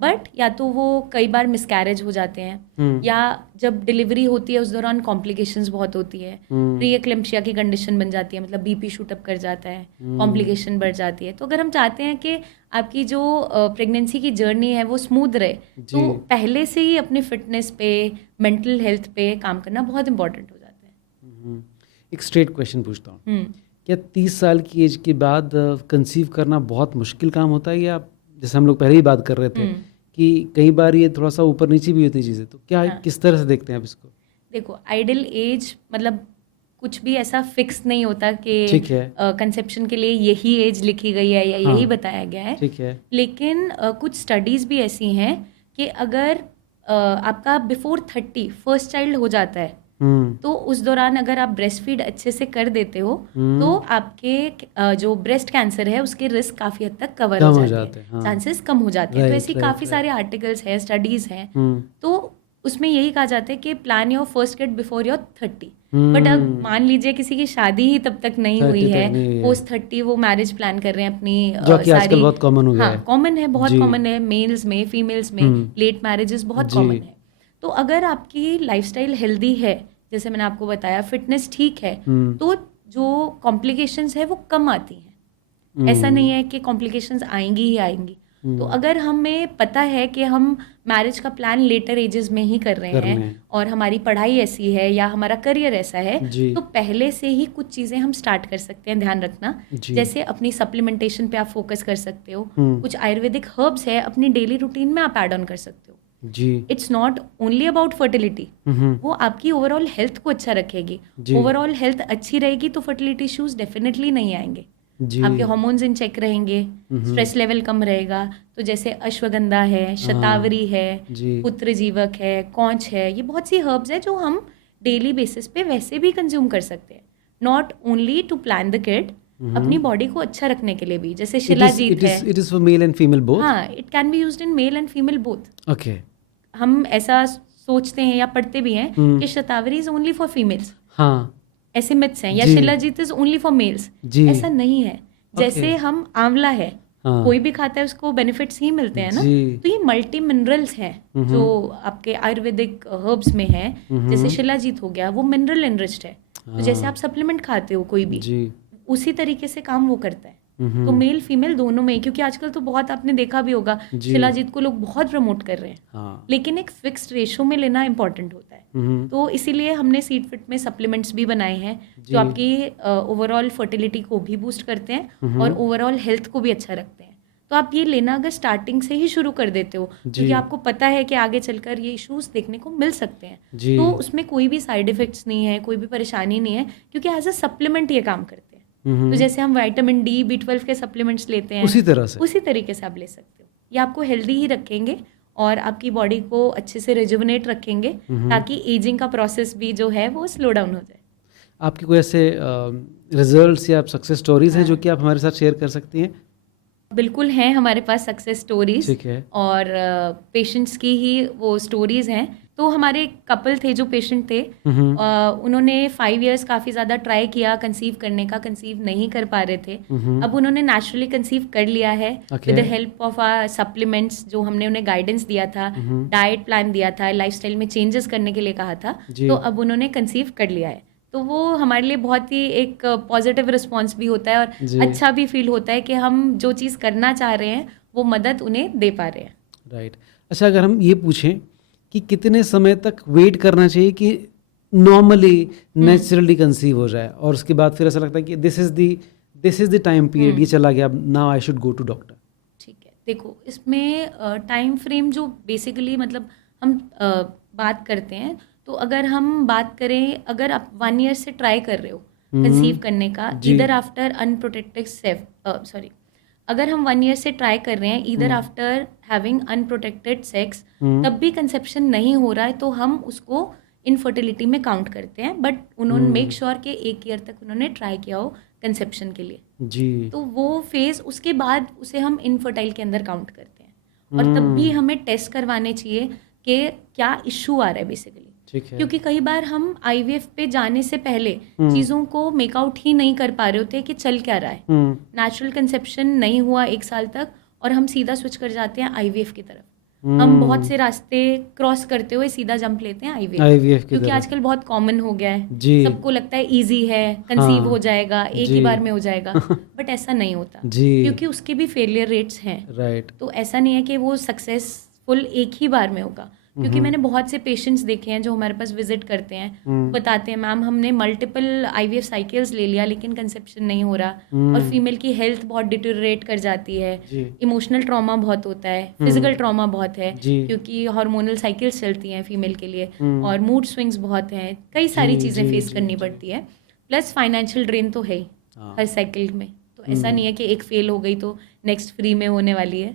बट या तो वो कई बार मिसकैरेज हो जाते हैं, या जब डिलीवरी होती है उस दौरान कॉम्प्लिकेशंस बहुत होती है, प्री एक्लेम्पशिया की कंडीशन बन जाती है, मतलब बीपी शूट अप कर जाता है, कॉम्प्लिकेशन बढ़ जाती है। तो अगर हम चाहते हैं कि आपकी जो प्रेगनेंसी की जर्नी है वो स्मूथ रहे, तो पहले से ही अपनी फिटनेस पे, मेंटल हेल्थ पे काम करना बहुत इंपॉर्टेंट हो जाता है। एक स्ट्रेट क्वेश्चन पूछता हूँ, क्या 30 साल की एज के बाद कंसीव करना बहुत मुश्किल काम होता है, या जैसे हम लोग पहले ही बात कर रहे थे कि कई बार ये थोड़ा सा ऊपर नीचे भी होती चीज़ें, तो क्या किस तरह से देखते हैं आप इसको? देखो, आइडियल एज मतलब कुछ भी ऐसा फिक्स नहीं होता कि कंसेप्शन के लिए यही एज लिखी गई है या यही बताया गया है। ठीक है। लेकिन कुछ स्टडीज़ भी ऐसी हैं कि अगर आपका बिफोर 30 फर्स्ट चाइल्ड हो जाता है, तो उस दौरान अगर आप ब्रेस्ट फीड अच्छे से कर देते हो तो आपके जो ब्रेस्ट कैंसर है उसके रिस्क काफी हद तक कवर हो जाते हैं, चांसेस कम हो जाते हैं। तो ऐसी काफी सारे आर्टिकल्स हैं, स्टडीज हैं, तो उसमें यही कहा जाता है कि plan your first kid before your 30। But अब मान लीजिए किसी की शादी ही तब तक नहीं 30 हुई तक है, नहीं हुई है। पोस्ट 30 वो मैरिज प्लान कर रहे हैं अपनी जो कि आजकल बहुत कॉमन हो गया है। हाँ कॉमन है, बहुत जी। कॉमन है, मेल्स में फीमेल्स में लेट मैरिजेस बहुत जी। कॉमन है। तो अगर आपकी लाइफस्टाइल हेल्दी है, जैसे मैंने आपको बताया फिटनेस ठीक है, तो जो कॉम्प्लिकेशंस है वो कम आती हैं। ऐसा नहीं है कि कॉम्प्लिकेशंस आएंगी ही आएंगी। तो अगर हमें पता है कि हम मैरिज का प्लान लेटर एजेस में ही कर रहे हैं और हमारी पढ़ाई ऐसी है या हमारा करियर ऐसा है, तो पहले से ही कुछ चीज़ें हम स्टार्ट कर सकते हैं। ध्यान रखना, जैसे अपनी सप्लीमेंटेशन पे आप फोकस कर सकते हो, कुछ आयुर्वेदिक हर्ब्स है अपनी डेली रूटीन में आप ऐड ऑन कर सकते हो। जी। It's not only about fertility, वो आपकी ओवरऑल हेल्थ को अच्छा रखेगी। ओवरऑल हेल्थ अच्छी रहेगी तो फर्टिलिटी इश्यूज डेफिनेटली नहीं आएंगे। आपके हार्मोन्स इन चेक रहेंगे, स्ट्रेस लेवल कम रहेगा। तो जैसे अश्वगंधा है, शतावरी है, पुत्र जीवक है, कौंच है, ये बहुत सी हर्ब्स है जो हम डेली बेसिस पे वैसे भी कंज्यूम कर सकते हैं। Not only to plan the kid, अपनी बॉडी को अच्छा रखने के लिए भी। जैसे शिलाजीत है, it is for male and female both. हाँ, it can be used in male and female both. Okay. हम ऐसा सोचते हैं या पढ़ते भी हैं कि shatavari is only for females, हाँ, ऐसे मिथ्स हैं, या shilajit is only for males. ऐसा नहीं है। जैसे हम आंवला है, कोई भी खाता है उसको बेनिफिट्स ही मिलते हैं ना। तो ये मल्टी मिनरल्स हैं जो आपके आयुर्वेदिक हर्ब्स में है। जैसे शिलाजीत हो गया, वो मिनरल एनरिच्ड है। तो जैसे आप सप्लीमेंट खाते हो कोई भी, उसी तरीके से काम वो करता है। तो मेल फीमेल दोनों में, क्योंकि आजकल तो बहुत आपने देखा भी होगा शिलाजीत को लोग बहुत प्रमोट कर रहे हैं, लेकिन एक फिक्स्ड रेशो में लेना इंपॉर्टेंट होता है। तो इसीलिए हमने सीड फिट में सप्लीमेंट्स भी बनाए हैं जो आपकी ओवरऑल फर्टिलिटी को भी बूस्ट करते हैं और ओवरऑल हेल्थ को भी अच्छा रखते हैं। तो आप ये लेना अगर स्टार्टिंग से ही शुरू कर देते हो, क्योंकि आपको पता है कि आगे चलकर ये इश्यूज देखने को मिल सकते हैं, तो उसमें कोई भी साइड इफेक्ट्स नहीं है, कोई भी परेशानी नहीं है, क्योंकि एज अ सप्लीमेंट ये काम करते हैं। तो जैसे हम विटामिन डी, B12 के सप्लीमेंट्स लेते हैं, उसी तरीके से आप ले सकते हो। ये आपको हेल्दी ही रखेंगे और आपकी बॉडी को अच्छे से रिजुवनेट रखेंगे, ताकि एजिंग का प्रोसेस भी जो है वो स्लो डाउन हो जाए। आपकी कोई ऐसे रिजल्ट्स या सक्सेस स्टोरीज हैं जो कि आप हमारे साथ शेयर कर सकती हैं? बिल्कुल हैं हमारे पास सक्सेस स्टोरीज, ठीक है। और पेशेंट्स की ही वो स्टोरीज हैं। तो हमारे कपल थे जो पेशेंट थे, उन्होंने 5 इयर्स काफ़ी ज़्यादा ट्राई किया कंसीव करने का, कंसीव नहीं कर पा रहे थे। अब उन्होंने नेचुरली कंसीव कर लिया है with the help of supplements जो हमने उन्हें गाइडेंस दिया था, डाइट प्लान दिया था, लाइफस्टाइल में चेंजेस करने के लिए कहा था। तो अब उन्होंने कंसीव कर लिया है। तो वो हमारे लिए बहुत ही एक पॉजिटिव रिस्पॉन्स भी होता है और अच्छा भी फील होता है कि हम जो चीज़ करना चाह रहे हैं वो मदद उन्हें दे पा रहे हैं। राइट। अच्छा, अगर हम ये पूछें कि कितने समय तक वेट करना चाहिए कि नॉर्मली नेचुरली कंसीव हो जाए, और उसके बाद फिर ऐसा लगता है कि this is the time period, ये चला गया, now I should go to doctor? ठीक है, देखो इसमें टाइम फ्रेम जो बेसिकली मतलब हम बात करते हैं, तो अगर हम बात करें, अगर आप 1 ईयर से ट्राई कर रहे हो कंसीव करने का, ईदर आफ्टर अनप्रोटेक्टेड अगर हम 1 ईयर से ट्राई कर रहे हैं either after having unprotected sex, तब भी कंसेप्शन नहीं हो रहा है, तो हम उसको इनफर्टिलिटी में काउंट करते हैं। बट उन्होंने मेक श्योर कि 1 ईयर तक उन्होंने ट्राई किया हो कंसेप्शन के लिए जी। तो वो फेज, उसके बाद उसे हम इनफर्टाइल के अंदर काउंट करते हैं। और तब भी हमें टेस्ट करवाने चाहिए कि क्या इशू आ रहा है बेसिकली, क्योंकि कई बार हम IVF पे जाने से पहले चीज़ों को मेकआउट ही नहीं कर पा रहे होते कि चल क्या रहा है। नेचुरल कंसेप्शन नहीं हुआ 1 साल तक और हम सीधा स्विच कर जाते हैं IVF की तरफ। हम बहुत से रास्ते क्रॉस करते हुए सीधा जंप लेते हैं IVF क्योंकि आजकल बहुत कॉमन हो गया है। सबको लगता है इजी है, कंसीव हो जाएगा, एक ही बार में हो जाएगा, बट ऐसा नहीं होता क्योंकि उसके भी फेलियर रेट्स हैं। तो ऐसा नहीं है कि वो सक्सेसफुल एक ही बार में होगा, क्योंकि मैंने बहुत से पेशेंट्स देखे हैं जो हमारे पास विजिट करते हैं, बताते हैं मैम हमने मल्टीपल IVF साइकिल्स ले लिया लेकिन कंसेप्शन नहीं हो रहा, और फीमेल की हेल्थ बहुत डिटेरियोरेट कर जाती है, इमोशनल ट्रॉमा बहुत होता है, फिजिकल ट्रॉमा बहुत है, क्योंकि हार्मोनल साइकिल्स चलती हैं फीमेल के लिए, और मूड स्विंग्स बहुत हैं, कई सारी चीज़ें फेस करनी पड़ती है, प्लस फाइनेंशियल ड्रेन तो है ही हर साइकिल में। तो ऐसा नहीं है कि एक फेल हो गई तो नेक्स्ट फ्री में होने वाली है,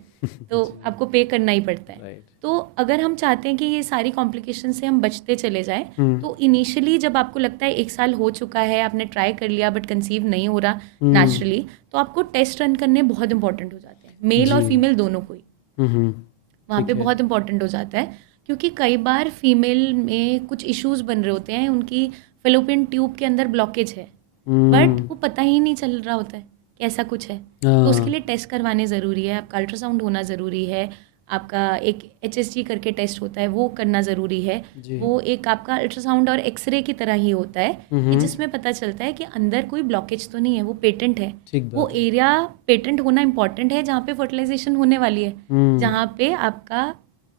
तो आपको पे करना ही पड़ता है। तो अगर हम चाहते हैं कि ये सारी कॉम्प्लिकेशन से हम बचते चले जाएं, तो इनिशियली जब आपको लगता है 1 साल हो चुका है, आपने ट्राई कर लिया बट कंसीव नहीं हो रहा नेचुरली, तो आपको टेस्ट रन करने बहुत इंपॉर्टेंट हो जाते हैं, मेल और फीमेल दोनों को ही। वहाँ पे बहुत इंपॉर्टेंट हो जाता है, क्योंकि कई बार फीमेल में कुछ इश्यूज बन रहे होते हैं, उनकी फेलोपियन ट्यूब के अंदर ब्लॉकेज है, बट वो पता ही नहीं चल रहा होता है कि ऐसा कुछ है। तो उसके लिए टेस्ट करवाने ज़रूरी है, आपका अल्ट्रासाउंड होना ज़रूरी है, आपका एक HSG करके टेस्ट होता है वो करना ज़रूरी है। वो एक आपका अल्ट्रासाउंड और एक्सरे की तरह ही होता है कि जिसमें पता चलता है कि अंदर कोई ब्लॉकेज तो नहीं है, वो पेटेंट है। वो एरिया पेटेंट होना इम्पॉर्टेंट है जहाँ पे फर्टिलाइजेशन होने वाली है, जहाँ पे आपका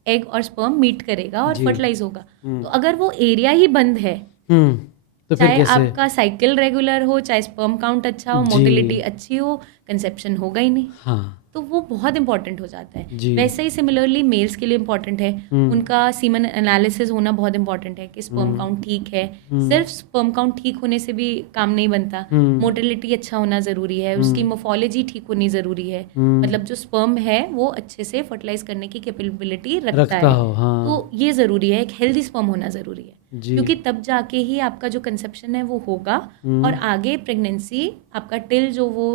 एग और स्पर्म मीट करेगा और फर्टिलाइज होगा। तो अगर वो एरिया ही बंद है, तो चाहे आपका साइकिल रेगुलर हो, चाहे स्पर्म काउंट अच्छा हो, मोटिलिटी अच्छी हो, कंसेप्शन होगा ही नहीं। हाँ, तो वो बहुत इंपॉर्टेंट हो जाता है। वैसे ही सिमिलरली मेल्स के लिए इंपॉर्टेंट है, उनका सीमन एनालिसिस होना बहुत इंपॉर्टेंट है कि स्पर्म काउंट ठीक है। सिर्फ स्पर्म काउंट ठीक होने से भी काम नहीं बनता, मोटिलिटी अच्छा होना ज़रूरी है, उसकी मोफोलॉजी ठीक होनी ज़रूरी है, मतलब जो स्पर्म है वो अच्छे से फर्टिलाइज करने की कैपेबिलिटी रखता है। हाँ। तो ये ज़रूरी है, एक हेल्दी स्पर्म होना ज़रूरी है, क्योंकि तब जाके ही आपका जो कंसेप्शन है वो होगा और आगे प्रेगनेंसी आपका टिल जो वो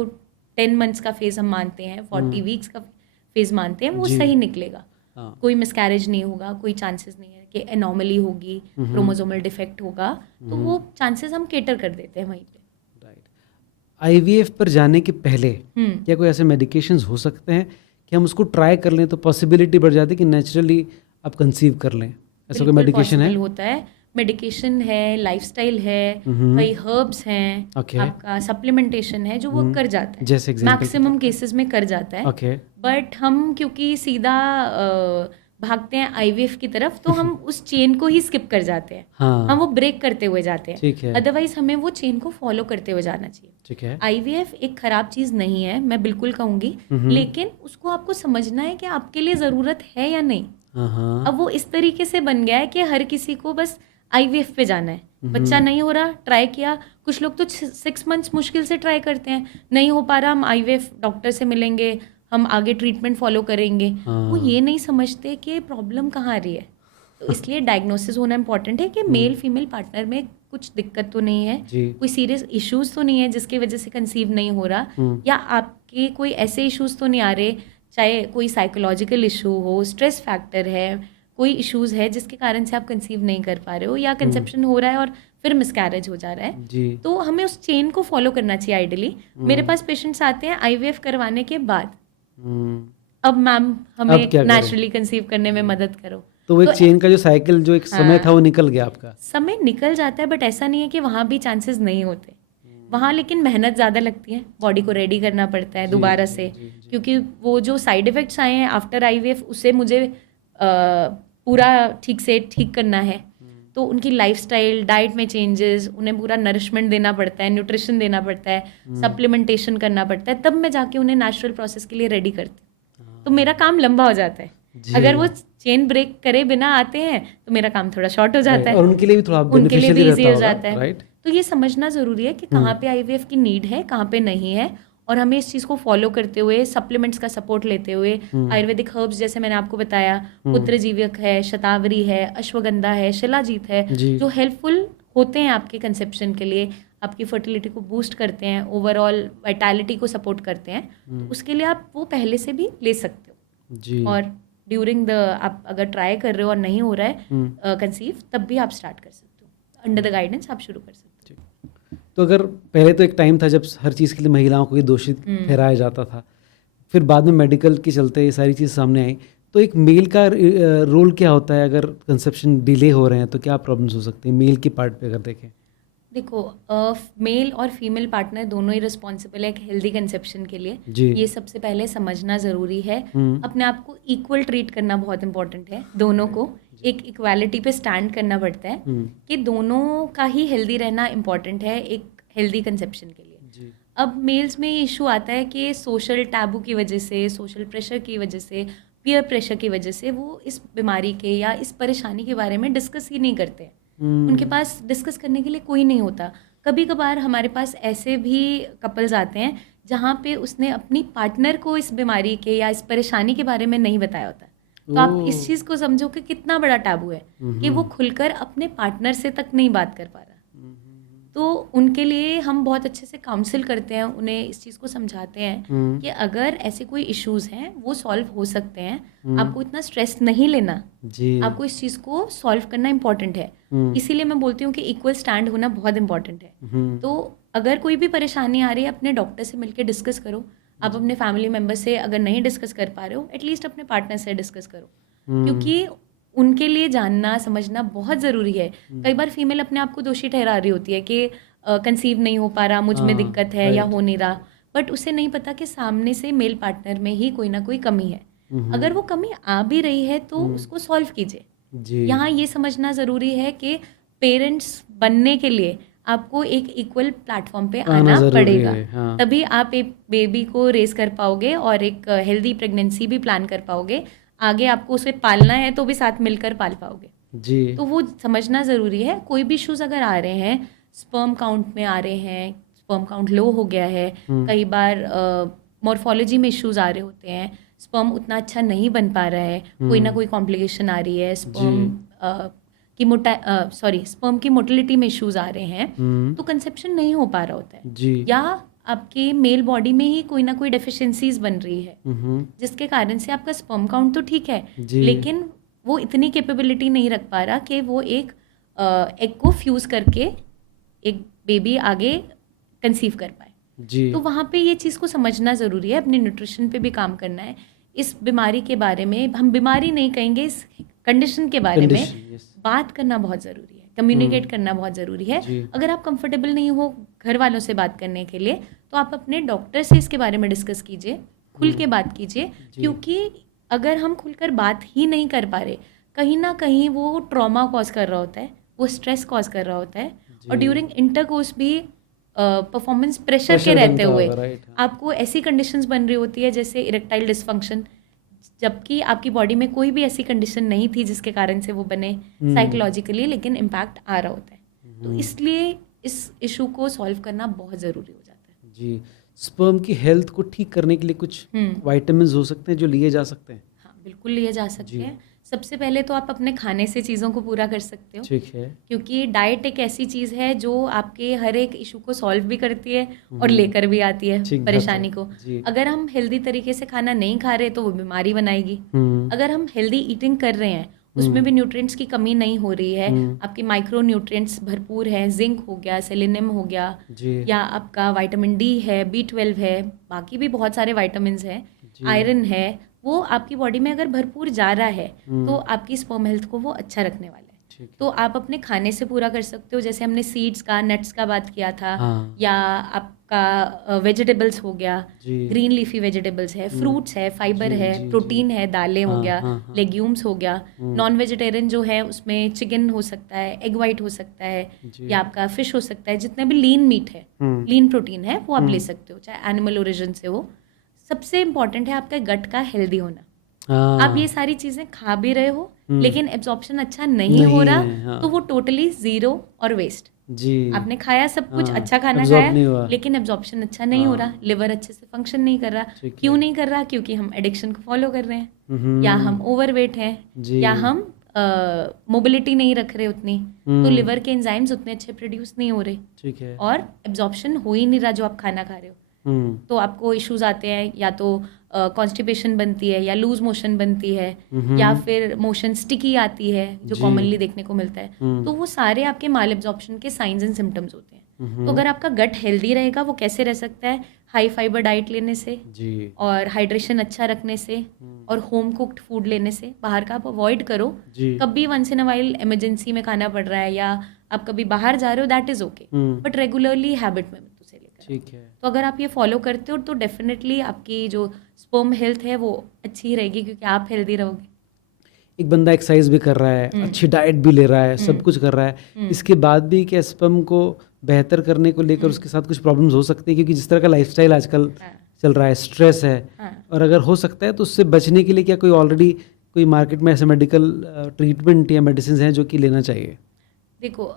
10 मंथ्स का फेज हम मानते हैं, 40 वीक्स का फेज मानते हैं, वो सही निकलेगा। कोई मिसकैरेज नहीं होगा, कोई चांसेस नहीं है कि एनॉमली होगी, क्रोमोसोमल डिफेक्ट होगा, तो वो चांसेस हम केटर कर देते हैं वहीं पे। राइट। IVF पर जाने के पहले क्या कोई ऐसे मेडिकेशंस हो सकते हैं कि हम उसको ट्राई कर लें तो पॉसिबिलिटी बढ़ जाती है कि नेचुरली आप कंसीव कर लें? ऐसा कोई मेडिकेशन है? होता है, मेडिकेशन है, लाइफस्टाइल है, कई हर्ब्स हैं, आपका सप्लीमेंटेशन है जो वो कर जाता है, जैसे मैक्सिमम केसेस में कर जाता है। बट हम क्योंकि सीधा भागते हैं IVF की तरफ, तो हम उस चेन को ही स्किप कर जाते हैं। हम वो ब्रेक करते हुए जाते हैं। अदरवाइज हमें वो चेन को फॉलो करते हुए जाना चाहिए। ठीक है। IVF एक खराब चीज़ नहीं है, मैं बिल्कुल कहूँगी, लेकिन उसको आपको समझना है कि आपके लिए ज़रूरत है या नहीं। अब वो इस तरीके से बन गया है कि हर किसी को बस IVF पे जाना है, बच्चा नहीं हो रहा, ट्राई किया, कुछ लोग तो 6 मंथ्स मुश्किल से ट्राई करते हैं, नहीं हो पा रहा, हम IVF डॉक्टर से मिलेंगे, हम आगे ट्रीटमेंट फॉलो करेंगे। वो ये नहीं समझते कि प्रॉब्लम कहाँ आ रही है। तो इसलिए डायग्नोसिस होना इंपॉर्टेंट है कि मेल फीमेल पार्टनर में कुछ दिक्कत तो नहीं है, कोई सीरियस इश्यूज तो नहीं है जिसकी वजह से कंसीव नहीं हो रहा, या आपके कोई ऐसे इश्यूज तो नहीं आ रहे, चाहे कोई साइकोलॉजिकल इशू हो, स्ट्रेस फैक्टर है, कोई इश्यूज है जिसके कारण से आप कंसीव नहीं कर पा रहे हो, या कंसेप्शन हो रहा है और फिर मिसकैरेज हो जा रहा है। तो हमें उस चेन को फॉलो करना चाहिए आइडियली। मेरे पास पेशेंट्स आते हैं IVF करवाने के बाद, अब मैम हमें नेचुरली कंसीव करने में मदद करो। तो वो एक चेन का जो साइकिल, जो एक समय था, वो निकल गया आपका। समय निकल जाता है, बट ऐसा नहीं है कि वहाँ भी चांसेस नहीं होते वहाँ, लेकिन मेहनत ज़्यादा लगती है, बॉडी को रेडी करना पड़ता है दोबारा से, क्योंकि वो जो साइड इफ़ेक्ट्स आए हैं आफ्टर IVF उसे मुझे पूरा ठीक से ठीक करना है। तो उनकी लाइफस्टाइल, डाइट में चेंजेस, उन्हें पूरा नरिशमेंट देना पड़ता है, न्यूट्रिशन देना पड़ता है, सप्लीमेंटेशन करना पड़ता है, तब मैं जाके उन्हें नेचुरल प्रोसेस के लिए रेडी करती हूँ। तो मेरा काम लंबा हो जाता है। अगर वो चेन ब्रेक करे बिना आते हैं तो मेरा काम थोड़ा शॉर्ट हो जाता है, और उनके लिए भी थोड़ा बेनिफिशियल ईजी हो जाता है। तो ये समझना ज़रूरी है कि कहाँ पे IVF की नीड है, कहाँ पे नहीं है, और हमें इस चीज़ को फॉलो करते हुए, सप्लीमेंट्स का सपोर्ट लेते हुए, आयुर्वेदिक हर्ब्स जैसे मैंने आपको बताया, पुत्रजीवक है, शतावरी है, अश्वगंधा है, शिलाजीत है, जो हेल्पफुल होते हैं आपके कंसेप्शन के लिए, आपकी फर्टिलिटी को बूस्ट करते हैं, ओवरऑल वाइटैलिटी को सपोर्ट करते हैं। तो उसके लिए आप वो पहले से भी ले सकते हो, और ड्यूरिंग द आप अगर ट्राई कर रहे हो और नहीं हो रहा है कंसीव, तब भी आप स्टार्ट कर सकते हो, अंडर द गाइडेंस आप शुरू कर सकते हो। तो अगर पहले तो एक टाइम था जब हर चीज़ के लिए महिलाओं को ही दोषी ठहराया जाता था, फिर बाद में मेडिकल के चलते ये सारी चीज़ सामने आई, तो एक मेल का रोल क्या होता है? अगर कंसेप्शन डिले हो रहे हैं तो क्या प्रॉब्लम्स हो सकती हैं मेल की पार्ट पे अगर देखें? देखो, मेल और फीमेल पार्टनर दोनों ही रिस्पॉन्सिबल है एक हेल्दी कंसेप्शन के लिए। ये सबसे पहले समझना ज़रूरी है। अपने आप को इक्वल ट्रीट करना बहुत इंपॉर्टेंट है, दोनों को एक इक्वालिटी पे स्टैंड करना पड़ता है कि दोनों का ही हेल्दी रहना इंपॉर्टेंट है एक हेल्दी कंसेप्शन के लिए। अब मेल्स में इशू आता है कि सोशल टैबू की वजह से, सोशल प्रेशर की वजह से, पीयर प्रेशर की वजह से वो इस बीमारी के या इस परेशानी के बारे में डिस्कस ही नहीं करते। उनके पास डिस्कस करने के लिए कोई नहीं होता। कभी कभार हमारे पास ऐसे भी कपल्स आते हैं जहाँ पे उसने अपनी पार्टनर को इस बीमारी के या इस परेशानी के बारे में नहीं बताया होता। तो आप इस चीज़ को समझो कि कितना बड़ा टैबू है कि वो खुलकर अपने पार्टनर से तक नहीं बात कर पा रहा। तो उनके लिए हम बहुत अच्छे से काउंसिल करते हैं, उन्हें इस चीज़ को समझाते हैं कि अगर ऐसे कोई इश्यूज हैं वो सॉल्व हो सकते हैं, आपको इतना स्ट्रेस नहीं लेना, जी आपको इस चीज़ को सॉल्व करना इम्पॉर्टेंट है। इसीलिए मैं बोलती हूँ कि इक्वल स्टैंड होना बहुत इंपॉर्टेंट है। तो अगर कोई भी परेशानी आ रही है, अपने डॉक्टर से मिलकर डिस्कस करो। आप अपने फैमिली मेम्बर से अगर नहीं डिस्कस कर पा रहे हो, एटलीस्ट अपने पार्टनर से डिस्कस करो, क्योंकि उनके लिए जानना समझना बहुत ज़रूरी है। कई बार फीमेल अपने आप को दोषी ठहरा रही होती है कि कंसीव नहीं हो पा रहा, मुझ में दिक्कत है या हो नहीं रहा, बट उसे नहीं पता कि सामने से मेल पार्टनर में ही कोई ना कोई कमी है। अगर वो कमी आ भी रही है तो उसको सॉल्व कीजिए। यहाँ ये समझना ज़रूरी है कि पेरेंट्स बनने के लिए आपको एक इक्वल प्लेटफॉर्म पे आना पड़ेगा, हाँ। तभी आप एक बेबी को रेस कर पाओगे और एक हेल्दी प्रेगनेंसी भी प्लान कर पाओगे। आगे आपको उसे पालना है तो भी साथ मिलकर पाल पाओगे। जी तो वो समझना ज़रूरी है। कोई भी इश्यूज अगर आ रहे हैं, स्पर्म काउंट में आ रहे हैं, स्पर्म काउंट लो हो गया है, कई बार मॉर्फोलॉजी में इश्यूज आ रहे होते हैं, स्पर्म उतना अच्छा नहीं बन पा रहा है, कोई ना कोई कॉम्प्लिकेशन आ रही है, स्पर्म की मोटिलिटी में इश्यूज आ रहे हैं, तो कंसेप्शन नहीं हो पा रहा होता है, जी या आपके मेल बॉडी में ही कोई ना कोई डेफिशिएंसीज बन रही है, जिसके कारण से आपका स्पर्म काउंट तो ठीक है, लेकिन वो इतनी कैपेबिलिटी नहीं रख पा रहा कि वो एक एग को फ्यूज करके एक बेबी आगे कंसीव कर पाए। जी तो वहाँ पे ये चीज़ को समझना ज़रूरी है, अपने न्यूट्रिशन पे भी काम करना है। इस बीमारी के बारे में, हम बीमारी नहीं कहेंगे, इस कंडीशन के बारे में बात करना बहुत ज़रूरी है, कम्युनिकेट करना बहुत ज़रूरी है। अगर आप कंफर्टेबल नहीं हो घर वालों से बात करने के लिए, तो आप अपने डॉक्टर से इसके बारे में डिस्कस कीजिए, खुल के बात कीजिए, क्योंकि अगर हम खुलकर बात ही नहीं कर पा रहे, कहीं ना कहीं वो ट्रॉमा कॉज कर रहा होता है, वो स्ट्रेस कॉज कर रहा होता है, और ड्यूरिंग इंटरकोर्स भी परफॉर्मेंस प्रेशर के रहते हुए आपको ऐसी कंडीशंस बन रही होती है जैसे इरेक्टाइल डिसफंक्शन, जबकि आपकी बॉडी में कोई भी ऐसी कंडीशन नहीं थी जिसके कारण से वो बने साइकोलॉजिकली, लेकिन इम्पैक्ट आ रहा होता है। तो इसलिए इस इशू को सॉल्व करना बहुत ज़रूरी हो जाता है। जी, स्पर्म की हेल्थ को ठीक करने के लिए कुछ विटामिन्स हो सकते हैं जो लिए जा सकते हैं? हाँ, बिल्कुल लिए जा सकते हैं। सबसे पहले तो आप अपने खाने से चीज़ों को पूरा कर सकते हो, ठीक है, क्योंकि डाइट एक ऐसी चीज़ है जो आपके हर एक इशू को सॉल्व भी करती है और लेकर भी आती है परेशानी को। अगर हम हेल्दी तरीके से खाना नहीं खा रहे तो वो बीमारी बनाएगी। अगर हम हेल्दी ईटिंग कर रहे हैं, उसमें भी न्यूट्रिएंट्स की कमी नहीं हो रही है, आपके माइक्रो न्यूट्रिएंट्स भरपूर हैं, जिंक हो गया, सेलेनियम हो गया, या आपका विटामिन डी है, B12 है, बाकी भी बहुत सारे विटामिन्स हैं, आयरन है, वो आपकी बॉडी में अगर भरपूर जा रहा है तो आपकी स्पर्म हेल्थ को वो अच्छा रखने वाला है। तो आप अपने खाने से पूरा कर सकते हो, जैसे हमने सीड्स का, नट्स का बात किया था, या आपका वेजिटेबल्स हो गया, ग्रीन लीफी वेजिटेबल्स है, फ्रूट्स है, फाइबर है, प्रोटीन है, दालें हो गया, लेग्यूम्स हो गया, नॉन वेजिटेरियन जो है उसमें चिकन हो सकता है, एग वाइट हो सकता है, या आपका फिश हो सकता है, जितने भी लीन मीट है, लीन प्रोटीन है, वो आप ले सकते हो, चाहे एनिमल ओरिजिन से हो। सबसे इम्पॉर्टेंट है आपका गट का हेल्दी होना। आप ये सारी चीजें खा भी रहे हो लेकिन एब्जॉर्प्शन अच्छा नहीं हो रहा, तो वो टोटली जीरो और वेस्ट। जी, आपने खाया सब कुछ, अच्छा खाना खाया, लेकिन एब्जॉर्प्शन अच्छा नहीं हो रहा, लिवर अच्छे से फंक्शन नहीं कर रहा। क्यों नहीं कर रहा? क्योंकि हम एडिक्शन को फॉलो कर रहे हैं, या हम ओवरवेट हैं, या हम मोबिलिटी नहीं रख रहे उतनी, तो लिवर के एंजाइम्स उतने अच्छे प्रोड्यूस नहीं हो रहे, ठीक है, और एब्जॉर्प्शन हो ही नहीं रहा जो आप खाना खा रहे हो। तो आपको इश्यूज आते हैं, या तो कॉन्स्टिपेशन बनती है, या लूज मोशन बनती है, या फिर मोशन स्टिकी आती है जो कॉमनली देखने को मिलता है। तो वो सारे आपके माल एब्जॉर्प्शन के साइंस एंड सिम्टम्स होते हैं। तो अगर आपका गट हेल्दी रहेगा, वो कैसे रह सकता है? हाई फाइबर डाइट लेने से, और हाइड्रेशन अच्छा रखने से, और होम कुक्ड फूड लेने से। बाहर का आप अवॉइड करो, कभी once in a while emergency में खाना पड़ रहा है, या आप कभी बाहर जा रहे हो, that is okay, but regularly habit में उसे लेकर, ठीक है। तो अगर आप ये फॉलो करते हो तो डेफिनेटली आपकी जो स्पर्म हेल्थ है वो अच्छी रहेगी, क्योंकि आप हेल्दी रहोगे। एक बंदा एक्सरसाइज भी कर रहा है, अच्छी डाइट भी ले रहा है, सब कुछ कर रहा है, इसके बाद भी क्या स्पर्म को बेहतर करने को लेकर उसके साथ कुछ प्रॉब्लम्स हो सकती है? क्योंकि जिस तरह का लाइफस्टाइल आजकल चल रहा है, स्ट्रेस है, और अगर हो सकता है तो उससे बचने के लिए क्या कोई ऑलरेडी कोई मार्केट में ऐसे मेडिकल ट्रीटमेंट या मेडिसिन हैं जो कि लेना चाहिए? देखो,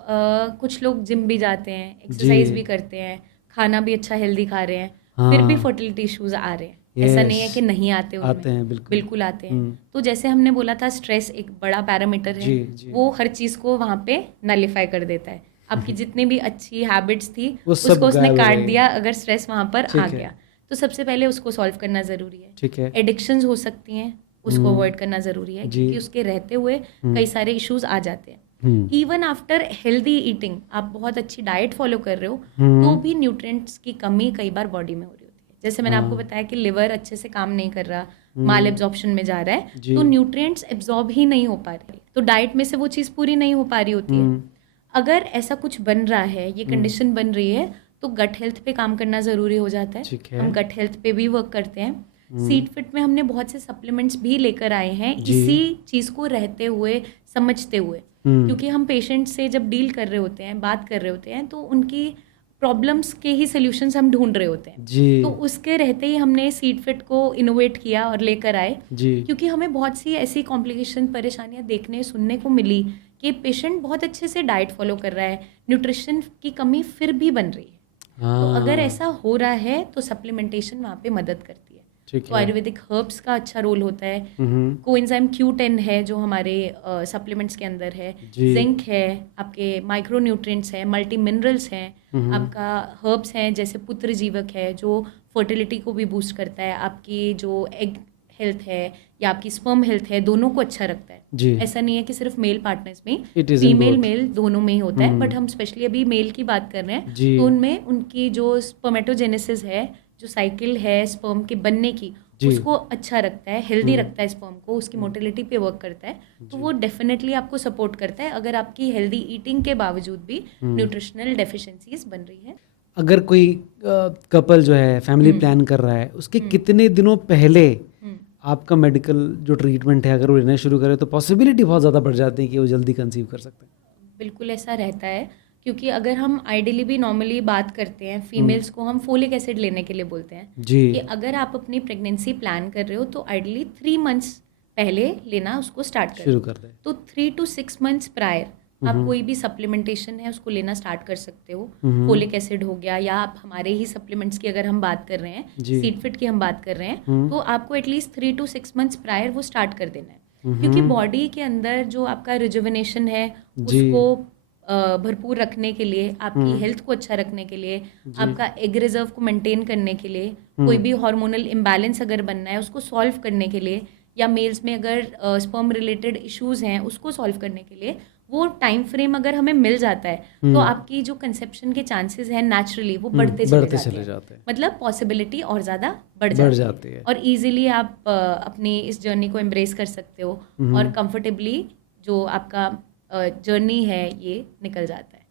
कुछ लोग जिम भी जाते हैं, एक्सरसाइज भी करते हैं, खाना भी अच्छा हेल्दी खा रहे हैं, फिर भी फर्टिलिटी इश्यूज आ रहे हैं। ऐसा नहीं है कि नहीं आते हैं, बिल्कुल आते हैं। तो जैसे हमने बोला था, स्ट्रेस एक बड़ा पैरामीटर है, वो हर चीज़ को वहाँ पे नलिफाई कर देता है। आपकी जितनी भी अच्छी हैबिट्स थी वो सब उसको उसने गायब हो काट गई। दिया अगर स्ट्रेस वहाँ पर ठीक आ है। गया। तो सबसे पहले उसको सॉल्व करना ज़रूरी है। ठीक है। एडिक्शंस हो सकती हैं, उसको अवॉइड करना ज़रूरी है, जी। क्योंकि उसके रहते हुए कई सारे इश्यूज आ जाते हैं। इवन आफ्टर हेल्दी ईटिंग, आप बहुत अच्छी डाइट फॉलो कर रहे हो तो भी न्यूट्रिएंट्स की कमी कई बार बॉडी में हो रही होती है। जैसे मैंने आपको बताया कि लिवर अच्छे से काम नहीं कर रहा, माल एब्जॉर्प्शन में जा रहा है, जी। तो न्यूट्रिएंट्स एब्जॉर्ब ही नहीं हो पा रहे, तो डाइट में से वो चीज़ पूरी नहीं हो पा रही होती है। अगर ऐसा कुछ बन रहा है, ये कंडीशन बन रही है, तो गट हेल्थ पे काम करना ज़रूरी हो जाता है। ठीक है। हम गट हेल्थ पे भी वर्क करते हैं। सीड फिट में हमने बहुत से सप्लीमेंट्स भी लेकर आए हैं जी। इसी चीज़ को रहते हुए, समझते हुए, क्योंकि हम पेशेंट से जब डील कर रहे होते हैं, बात कर रहे होते हैं, तो उनकी प्रॉब्लम्स के ही सॉल्यूशंस हम ढूंढ रहे होते हैं। जी। तो उसके रहते ही हमने सीड फिट को इनोवेट किया और लेकर आए, जी। क्योंकि हमें बहुत सी ऐसी कॉम्प्लिकेशन, परेशानियां देखने सुनने को मिली कि पेशेंट बहुत अच्छे से डाइट फॉलो कर रहा है, न्यूट्रिशन की कमी फिर भी बन रही है। तो अगर ऐसा हो रहा है तो सप्लीमेंटेशन वहाँ पे मदद करती है। ठीक तो है। आयुर्वेदिक हर्ब्स का अच्छा रोल होता है। कोएंजाइम Q10 है जो हमारे सप्लीमेंट्स के अंदर है, जी। जिंक है, आपके माइक्रो न्यूट्रिएंट्स है, मल्टी मिनरल्स हैं, आपका हर्ब्स हैं जैसे पुत्र जीवक है जो फर्टिलिटी को भी बूस्ट करता है, आपकी जो एग हेल्थ है या आपकी स्पर्म हेल्थ है, दोनों को अच्छा रखता है। जी। ऐसा नहीं है कि सिर्फ मेल पार्टनर्स में, It is in female both. Male दोनों में ही होता है, बट हम स्पेशली अभी मेल की बात कर रहे हैं। जी। तो उनमें उनकी जो स्पर्मेटोजेनेसिस है, जो साइकिल है स्पर्म के बनने की, जी। उसको अच्छा रखता है, हेल्दी रखता है स्पर्म को, उसकी मोटिलिटी पे वर्क करता है। तो वो डेफिनेटली आपको सपोर्ट करता है अगर आपकी हेल्दी ईटिंग के बावजूद भी न्यूट्रिशनल डेफिशिएंसीज बन रही है। अगर कोई कपल जो है फैमिली प्लान कर रहा है, उसके कितने दिनों पहले आपका मेडिकल जो ट्रीटमेंट है अगर वो लेना शुरू करे तो पॉसिबिलिटी बहुत ज़्यादा बढ़ जाती है कि वो जल्दी कंसीव कर सकते हैं। बिल्कुल ऐसा रहता है, क्योंकि अगर हम आइडियली भी नॉर्मली बात करते हैं, फीमेल्स को हम फोलिक एसिड लेने के लिए बोलते हैं जी। कि अगर आप अपनी प्रेगनेंसी प्लान कर रहे हो तो आइडियली 3 मंथ्स पहले लेना उसको स्टार्ट करें। शुरू कर दें। तो 3 to 6 मंथ्स प्रायर आप कोई भी सप्लीमेंटेशन है उसको लेना स्टार्ट कर सकते हो। फोलिक एसिड हो गया, या आप हमारे ही सप्लीमेंट्स की अगर हम बात कर रहे हैं, जी। सीड फिट की हम बात कर रहे हैं, तो आपको एटलीस्ट 3 to 6 मंथ्स प्रायर वो स्टार्ट कर देना है, क्योंकि बॉडी के अंदर जो आपका रिजुविनेशन है उसको भरपूर रखने के लिए, आपकी हेल्थ को अच्छा रखने के लिए, आपका एग रिजर्व को मेंटेन करने के लिए, कोई भी हार्मोनल इम्बैलेंस अगर बनना है उसको सॉल्व करने के लिए, या मेल्स में अगर स्पर्म रिलेटेड इश्यूज हैं उसको सॉल्व करने के लिए, वो टाइम फ्रेम अगर हमें मिल जाता है तो आपकी जो कंसेप्शन के चांसेस हैं नेचुरली वो बढ़ते चले जाते हैं। मतलब पॉसिबिलिटी और ज़्यादा बढ़ जाती है और इजीली आप अपनी इस जर्नी को एम्ब्रेस कर सकते हो और कंफर्टेबली जो आपका जर्नी है ये निकल जाता है।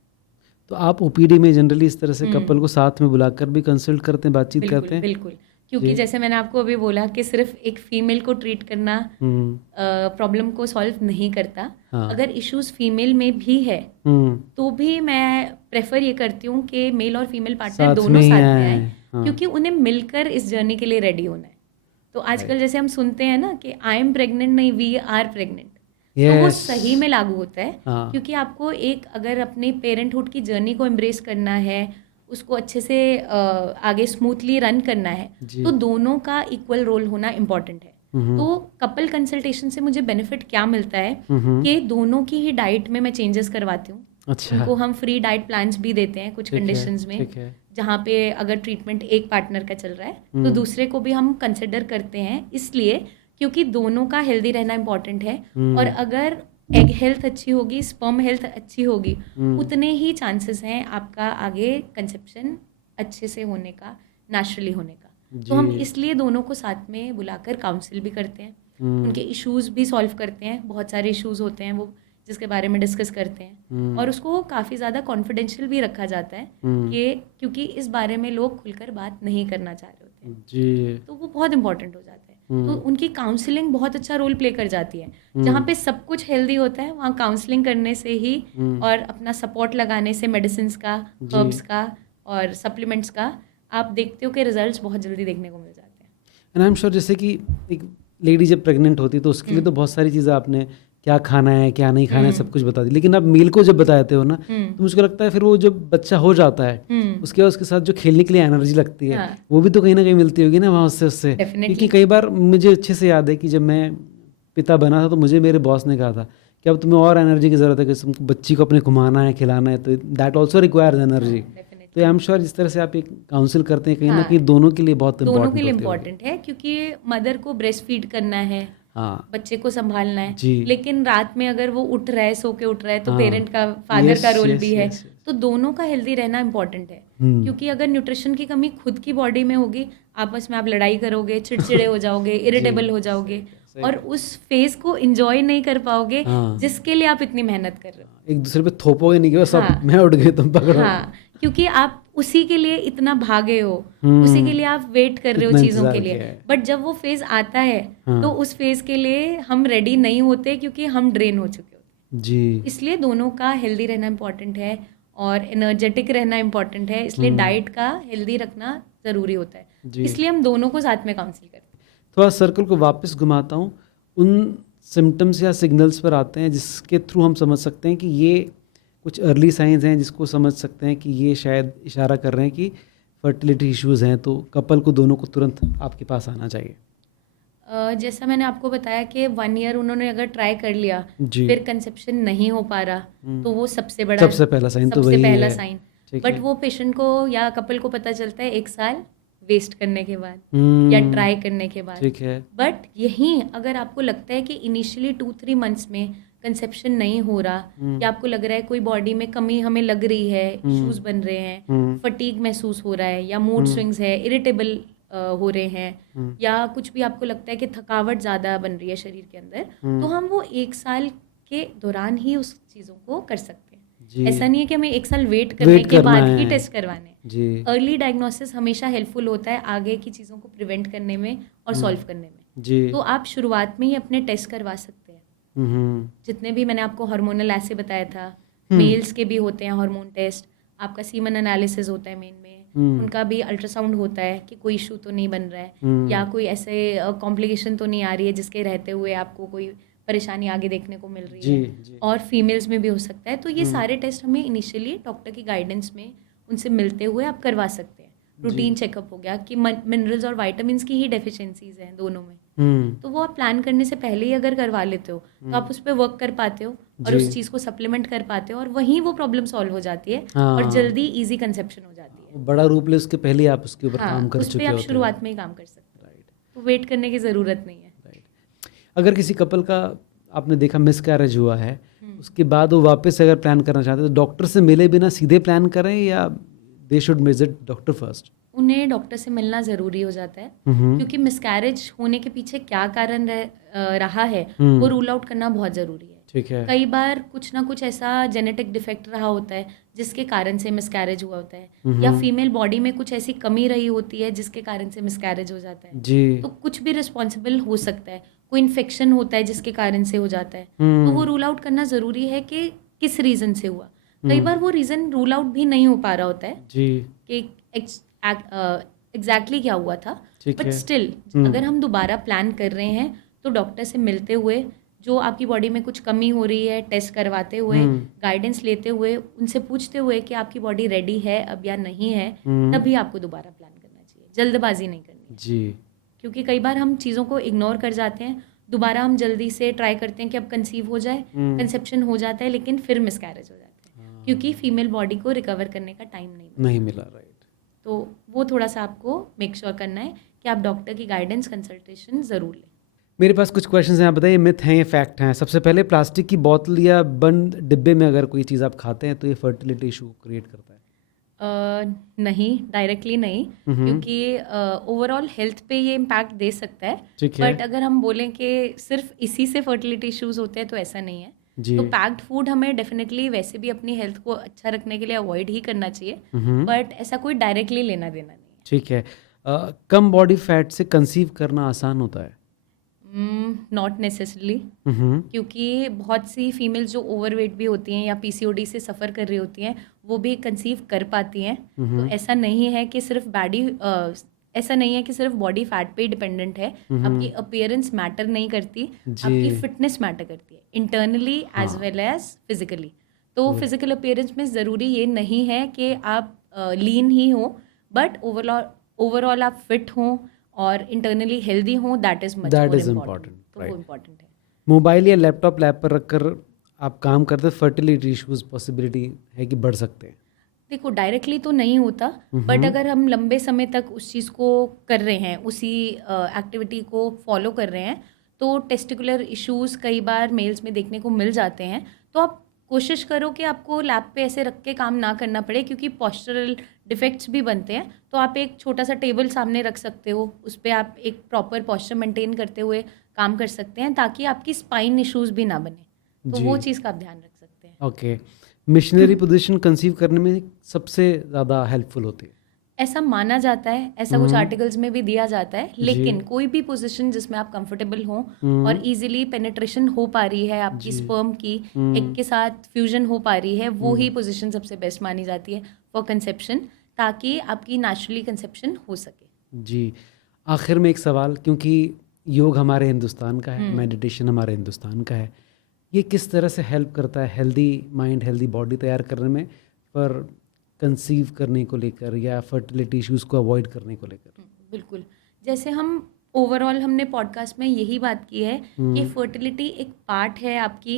तो आप ओपीडी में जनरली इस तरह से कपल को साथ में बुलाकर भी कंसल्ट करते हैं, बातचीत करते हैं? बिल्कुल, क्योंकि जैसे मैंने आपको अभी बोला कि सिर्फ एक फीमेल को ट्रीट करना प्रॉब्लम को सॉल्व नहीं करता। अगर इश्यूज फीमेल में भी है तो भी मैं प्रेफर ये करती हूँ कि मेल और फीमेल पार्टनर दोनों साथ में आए, क्योंकि उन्हें मिलकर इस जर्नी के लिए रेडी होना है। तो आजकल जैसे हम सुनते हैं ना कि आई एम प्रेग्नेंट, नहीं वी आर प्रेग्नेंट, तो वो सही में लागू होता है। क्योंकि आपको एक अगर अपने पेरेंटहुड की जर्नी को एम्ब्रेस करना है, उसको अच्छे से आगे स्मूथली रन करना है, तो दोनों का इक्वल रोल होना इम्पॉर्टेंट है। तो कपल कंसल्टेशन से मुझे बेनिफिट क्या मिलता है कि दोनों की ही डाइट में मैं चेंजेस करवाती हूँ। अच्छा। उनको हम फ्री डाइट प्लान्स भी देते हैं कुछ कंडीशंस में, जहाँ पे अगर ट्रीटमेंट एक पार्टनर का चल रहा है तो दूसरे को भी हम कंसिडर करते हैं, इसलिए क्योंकि दोनों का हेल्दी रहना इम्पॉर्टेंट है। और अगर एग हेल्थ अच्छी होगी, स्पर्म हेल्थ अच्छी होगी, उतने ही चांसेस हैं आपका आगे कंसेप्शन अच्छे से होने का, नेचुरली होने का। तो हम इसलिए दोनों को साथ में बुलाकर काउंसिल भी करते हैं, उनके इश्यूज भी सॉल्व करते हैं। बहुत सारे इश्यूज होते हैं वो जिसके बारे में डिस्कस करते हैं, और उसको काफ़ी ज़्यादा कॉन्फिडेंशियल भी रखा जाता है कि क्योंकि इस बारे में लोग खुलकर बात नहीं करना चाह रहे होते हैं जी। तो वो बहुत इंपॉर्टेंट हो जाता है। तो उनकी काउंसलिंग बहुत अच्छा रोल प्ले कर जाती है। जहाँ पे सब कुछ हेल्दी होता है वहाँ काउंसलिंग करने से ही और अपना सपोर्ट लगाने से, मेडिसिन का, हर्ब्स का और सप्लीमेंट्स का, आप देखते हो कि रिजल्ट्स बहुत जल्दी देखने को मिल जाते हैं। एंड आई एम श्योर जैसे कि एक लेडी जब प्रेग्नेंट होती है तो उसके लिए तो बहुत सारी चीज़ें आपने क्या खाना है क्या नहीं खाना है सब कुछ बता दी, लेकिन आप मील को जब बताते हो ना तो मुझे लगता है फिर वो जब बच्चा हो जाता है उसके बाद उसके साथ जो खेलने के लिए एनर्जी लगती है वो भी तो कहीं ना कहीं मिलती होगी ना वहाँ उससे। क्योंकि कई बार मुझे अच्छे से याद है कि जब मैं पिता बना था तो मुझे मेरे बॉस ने कहा था कि अब तुम्हें और एनर्जी की ज़रूरत है कि तुमको बच्ची को अपने घुमाना है, खिलाना है, तो दैट ऑल्सो रिक्वायर्स एनर्जी। तो आई एम श्योर जिस तरह से आप एक काउंसिल करते हैं, कहीं ना कहीं दोनों के लिए बहुत दोनों के लिए इम्पोर्टेंट इम्पोर्टेंट है, क्योंकि मदर को ब्रेस्ट फीड करना है, हाँ बच्चे को संभालना है, जी। लेकिन रात में अगर वो उठ रहा है, सो के उठ रहा है, तो हाँ, पेरेंट का, फादर का रोल भी है। yes. तो दोनों का हेल्दी रहना इंपॉर्टेंट है, क्योंकि अगर न्यूट्रिशन की कमी खुद की बॉडी में होगी, आपस में आप लड़ाई करोगे, चिड़चिड़े हो जाओगे, इरिटेबल हो जाओगे, और उस फेज को एंजॉय नहीं कर पाओगे जिसके लिए आप इतनी मेहनत कर रहे हो। एक दूसरे पे थोपोगे नहीं कि बस अब मैं उठ गई तुम पकड़ो। हाँ, क्योंकि आप उसी के लिए इतना भागे हो, उसी के लिए आप वेट कर रहे हो चीज़ों के लिए, बट जब वो फेज आता है तो उस फेज के लिए हम रेडी नहीं होते, क्योंकि हम ड्रेन हो चुके होते जी। इसलिए दोनों का हेल्दी रहना इम्पोर्टेंट है और एनर्जेटिक रहना इम्पोर्टेंट है, इसलिए डाइट का हेल्दी रखना ज़रूरी होता है, इसलिए हम दोनों को साथ में काउंसिल करते हैं। थोड़ा सर्कल को वापस घुमाता हूँ, उन सिम्टम्स या सिग्नल्स पर आते हैं जिसके थ्रू हम समझ सकते हैं कि ये कुछ अर्ली साइंस हैं, जिसको समझ सकते हैं कि ये शायद इशारा कर रहे हैं कि फर्टिलिटी इश्यूज़ हैं, तो कपल को दोनों को तुरंत आपके पास आना चाहिए। जैसा मैंने आपको बताया कि 1 ईयर उन्होंने अगर ट्राई कर लिया, फिर कंसेप्शन नहीं हो पा रहा, तो वो सबसे पहला साइन तो वही है। साइन, बट वो पेशेंट को या कपल को पता चलता है 1 साल वेस्ट करने के बाद या ट्राई करने के बाद। ठीक है। बट यहीं अगर आपको लगता है कि इनिशियली 2-3 मंथ्स में कंसेप्शन नहीं हो रहा, या आपको लग रहा है कोई बॉडी में कमी हमें लग रही है, इश्यूज बन रहे हैं, फटीग महसूस हो रहा है, या मूड स्विंग्स है, इरिटेबल हो रहे हैं, या कुछ भी आपको लगता है कि थकावट ज़्यादा बन रही है शरीर के अंदर, तो हम वो 1 साल के दौरान ही उस चीज़ों को कर सकते हैं। ऐसा नहीं है कि हमें 1 साल वेट करने के बाद ही टेस्ट करवाने हैं। अर्ली डायग्नोसिस हमेशा हेल्पफुल होता है आगे की चीज़ों को प्रिवेंट करने में और सॉल्व करने में। तो आप शुरुआत में ही अपने टेस्ट करवा सकते हैं। जितने भी मैंने आपको हार्मोनल ऐसे बताया था, मेल्स के भी होते हैं हार्मोन टेस्ट, आपका सीमन एनालिसिस होता है मेन में, उनका भी अल्ट्रासाउंड होता है कि कोई इशू तो नहीं बन रहा है, या कोई ऐसे कॉम्प्लिकेशन तो नहीं आ रही है जिसके रहते हुए आपको कोई परेशानी आगे देखने को मिल रही है। और फीमेल्स में भी हो सकता है। तो ये सारे टेस्ट हमें इनिशियली डॉक्टर की गाइडेंस में उनसे मिलते हुए आप करवा सकते हैं। रूटीन चेकअप हो गया कि मिनरल्स और विटामिन्स की ही डेफिशिएंसीज हैं दोनों में, तो वो आप प्लान करने से पहले ही अगर करवा लेते हो तो आप उस पर वर्क कर पाते हो और उस चीज़ को सप्लीमेंट कर पाते हो, और वहीं वो प्रॉब्लम सॉल्व हो जाती है और जल्दी इजी कंसेप्शन हो जाती है। बड़ा रूप ले उसके पहले आप उसके ऊपर काम कर उस चुके पे हो, आप शुरुआत में ही काम कर सकते हो, तो वेट करने की ज़रूरत नहीं है। अगर किसी कपल का आपने देखा मिसकैरेज हुआ है, उसके बाद वो वापस अगर प्लान करना चाहते हैं तो डॉक्टर से मिले बिना सीधे प्लान करें, या they should visit doctor first? उन्हें डॉक्टर से मिलना ज़रूरी हो जाता है, क्योंकि मिसकैरेज होने के पीछे क्या कारण रहा है वो रूल आउट करना बहुत ज़रूरी है। ठीक है। कई बार कुछ ना कुछ ऐसा जेनेटिक डिफेक्ट रहा होता है जिसके कारण से मिसकैरेज हुआ होता है, या फीमेल बॉडी में कुछ ऐसी कमी रही होती है जिसके कारण से मिसकैरेज हो जाता है जी। तो कुछ भी रिस्पॉन्सिबल हो सकता है। कोई इन्फेक्शन होता है जिसके कारण से हो जाता है, तो वो रूल आउट करना ज़रूरी है कि किस रीज़न से हुआ। कई बार वो रीज़न रूल आउट भी नहीं हो पा रहा होता है जी कि एग्जैक्टली क्या हुआ था, बट स्टिल अगर हम दोबारा प्लान कर रहे हैं तो डॉक्टर से मिलते हुए, जो आपकी बॉडी में कुछ कमी हो रही है टेस्ट करवाते हुए, गाइडेंस लेते हुए, उनसे पूछते हुए कि आपकी बॉडी रेडी है अब या नहीं है, तभी आपको दोबारा प्लान करना चाहिए। जल्दबाजी नहीं करनी जी, क्योंकि कई बार हम चीज़ों को इग्नोर कर जाते हैं, दोबारा हम जल्दी से ट्राई करते हैं कि अब कंसीव हो जाए, कंसेप्शन हो जाता है, लेकिन फिर मिसकैरेज हो जाता है क्योंकि फीमेल बॉडी को रिकवर करने का टाइम नहीं मिला। राइट। तो वो थोड़ा सा आपको मेक श्योर करना है कि आप डॉक्टर की गाइडेंस कंसल्टेशन ज़रूर लें। मेरे पास कुछ क्वेश्चंस हैं, आप बताइए मिथ हैं या फैक्ट हैं। सबसे पहले, प्लास्टिक की बोतल या बंद डिब्बे में अगर कोई चीज़ आप खाते हैं तो ये फर्टिलिटी इशू क्रिएट करता है? नहीं, डायरेक्टली नहीं, क्योंकि ओवरऑल हेल्थ पे ये इम्पैक्ट दे सकता है, बट अगर हम बोलें कि सिर्फ इसी से फर्टिलिटी इश्यूज होते हैं तो ऐसा नहीं है। तो पैक्ड फूड हमें डेफिनेटली वैसे भी अपनी हेल्थ को अच्छा रखने के लिए अवॉइड ही करना चाहिए, बट ऐसा कोई डायरेक्टली लेना देना नहीं है। ठीक है। कम बॉडी फैट से कंसीव करना आसान होता है? नॉट नेसेसरली, क्योंकि बहुत सी फीमेल्स जो ओवरवेट भी होती हैं या पीसीओडी से सफ़र कर रही होती हैं वो भी कंसीव कर पाती हैं। तो ऐसा नहीं है कि सिर्फ बॉडी फैट पे ही डिपेंडेंट है। आपकी अपीयरेंस मैटर नहीं करती, आपकी फिटनेस मैटर करती है, internally as well as physically. तो फिजिकल अपीयरेंस में ज़रूरी ये नहीं है कि आप लीन ही हो, बट ओवरऑल आप फिट हों और इंटरनली हेल्दी हों, that is much more important. तो वो इम्पोर्टेंट है। मोबाइल या लैपटॉप लैब पर रखकर आप काम करते फर्टिलिटी इश्यूज पॉसिबिलिटी है कि बढ़ सकते हैं? देखो डायरेक्टली तो नहीं होता, बट अगर हम लंबे समय तक उस चीज़ को कर रहे हैं, उसी एक्टिविटी को फॉलो कर रहे हैं, तो टेस्टिकुलर इश्यूज कई बार मेल्स में देखने को मिल जाते हैं। तो आप कोशिश करो कि आपको लैब पे ऐसे रख के काम ना करना पड़े, क्योंकि पॉस्चरल डिफेक्ट्स भी बनते हैं। तो आप एक छोटा सा टेबल सामने रख सकते हो, उस पर आप एक प्रॉपर पॉस्चर मेंटेन करते हुए काम कर सकते हैं, ताकि आपकी स्पाइन इश्यूज भी ना बने। तो जी। वो चीज़ का आप ध्यान रख सकते हैं। ओके, मिशनरी पोजीशन कंसीव करने में सबसे ज़्यादा हेल्पफुल होती है? ऐसा माना जाता है, ऐसा कुछ आर्टिकल्स में भी दिया जाता है, लेकिन जी। कोई भी पोजीशन जिसमें आप कंफर्टेबल हो हम्म। और इजीली पेनिट्रेशन हो पा रही है, आपकी जी। स्पर्म की एग के साथ फ्यूजन हो पा रही है, वो ही पोजीशन सबसे बेस्ट मानी जाती है फॉर कंसेप्शन, ताकि आपकी नेचुरली कंसेप्शन हो सके। जी, आखिर में एक सवाल, क्योंकि योग हमारे हिंदुस्तान का है, मेडिटेशन हमारे हिंदुस्तान का है, ये किस तरह से हेल्प करता है हेल्दी माइंड हेल्दी बॉडी तैयार करने में, पर कंसीव करने को लेकर या फर्टिलिटी इश्यूज को अवॉइड करने को लेकर? बिल्कुल, जैसे हम ओवरऑल हमने पॉडकास्ट में यही बात की है कि फर्टिलिटी एक पार्ट है आपकी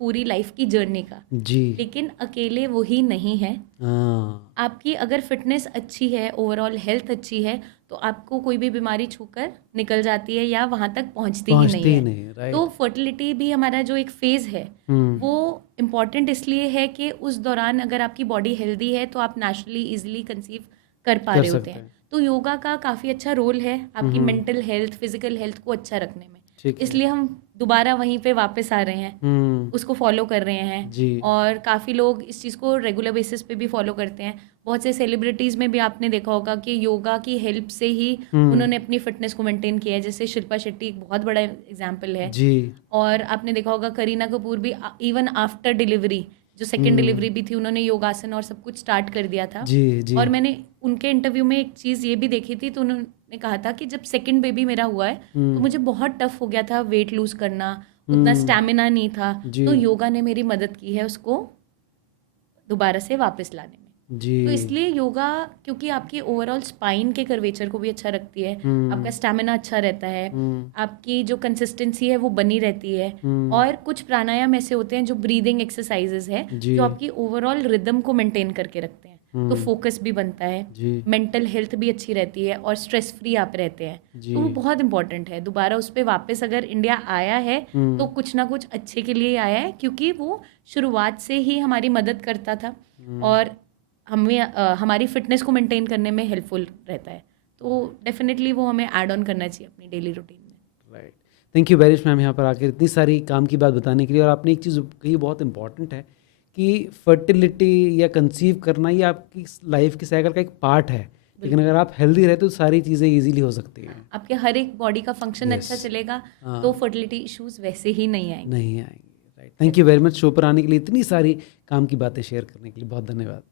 पूरी लाइफ की जर्नी का, जी। लेकिन अकेले वही नहीं है। हाँ। आपकी अगर फिटनेस अच्छी है, ओवरऑल हेल्थ अच्छी है, तो आपको कोई भी बीमारी छूकर निकल जाती है या वहाँ तक पहुँचती ही पहुँचते ही नहीं नहीं, है। राइट। तो फर्टिलिटी भी हमारा जो एक फेज़ है, वो इम्पॉर्टेंट इसलिए है कि उस दौरान अगर आपकी बॉडी हेल्दी है तो आप नेचुरली इजीली कंसीव कर पा कर रहे होते सकते हैं। हैं। तो योगा का काफ़ी अच्छा रोल है आपकी मेंटल हेल्थ, फिजिकल हेल्थ को अच्छा रखने में। ठीक है। इसलिए हम दोबारा वहीं पे वापस आ रहे हैं, उसको फॉलो कर रहे हैं। जी। और काफ़ी लोग इस चीज़ को रेगुलर बेसिस पे भी फॉलो करते हैं। बहुत से सेलिब्रिटीज़ में भी आपने देखा होगा कि योगा की हेल्प से ही उन्होंने अपनी फिटनेस को मेंटेन किया है। जैसे शिल्पा शेट्टी एक बहुत बड़ा एग्जाम्पल है। जी। और आपने देखा होगा करीना कपूर भी इवन आफ्टर डिलीवरी, जो सेकेंड डिलीवरी भी थी, उन्होंने योगासन और सब कुछ स्टार्ट कर दिया था। जी। जी। और मैंने उनके इंटरव्यू में एक चीज़ ये भी देखी थी, तो उन्होंने कहा था कि जब सेकंड बेबी मेरा हुआ है तो मुझे बहुत टफ हो गया था वेट लूज करना, उतना स्टैमिना नहीं था। जी। तो योगा ने मेरी मदद की है उसको दोबारा से वापस लाने में। जी। तो इसलिए योगा, क्योंकि आपकी ओवरऑल स्पाइन के कर्वेचर को भी अच्छा रखती है, आपका स्टैमिना अच्छा रहता है, आपकी जो कंसिस्टेंसी है वो बनी रहती है। और कुछ प्राणायाम ऐसे होते हैं जो ब्रीदिंग एक्सरसाइजेज है, जी। जो आपकी ओवरऑल रिदम को मेंटेन करके रखते हैं। तो फोकस भी बनता है, जी। मेंटल हेल्थ भी अच्छी रहती है और स्ट्रेस फ्री आप रहते हैं। जी। तो वो बहुत इंपॉर्टेंट है। दोबारा उस पर वापस अगर इंडिया आया है तो कुछ ना कुछ अच्छे के लिए आया है, क्योंकि वो शुरुआत से ही हमारी मदद करता था और हमें हमारी फिटनेस को मेंटेन करने में हेल्पफुल रहता है। तो डेफिनेटली वो हमें ऐड ऑन करना चाहिए अपनी डेली रूटीन में। Right, thank you very much ma'am यहाँ पर आकर इतनी सारी काम की बात बताने के लिए। और आपने एक चीज़ कही बहुत इंपॉर्टेंट है कि फर्टिलिटी या कंसीव करना ये आपकी लाइफ की साइकिल का एक पार्ट है, लेकिन अगर आप हेल्दी रहते तो सारी चीज़ें इजीली हो सकती हैं। आपके हर एक बॉडी का फंक्शन Yes. अच्छा चलेगा तो फर्टिलिटी इश्यूज वैसे ही नहीं आएंगे। नहीं आएंगे। Right, thank you very much show पर आने के लिए, इतनी सारी काम की बातें शेयर करने के लिए बहुत धन्यवाद।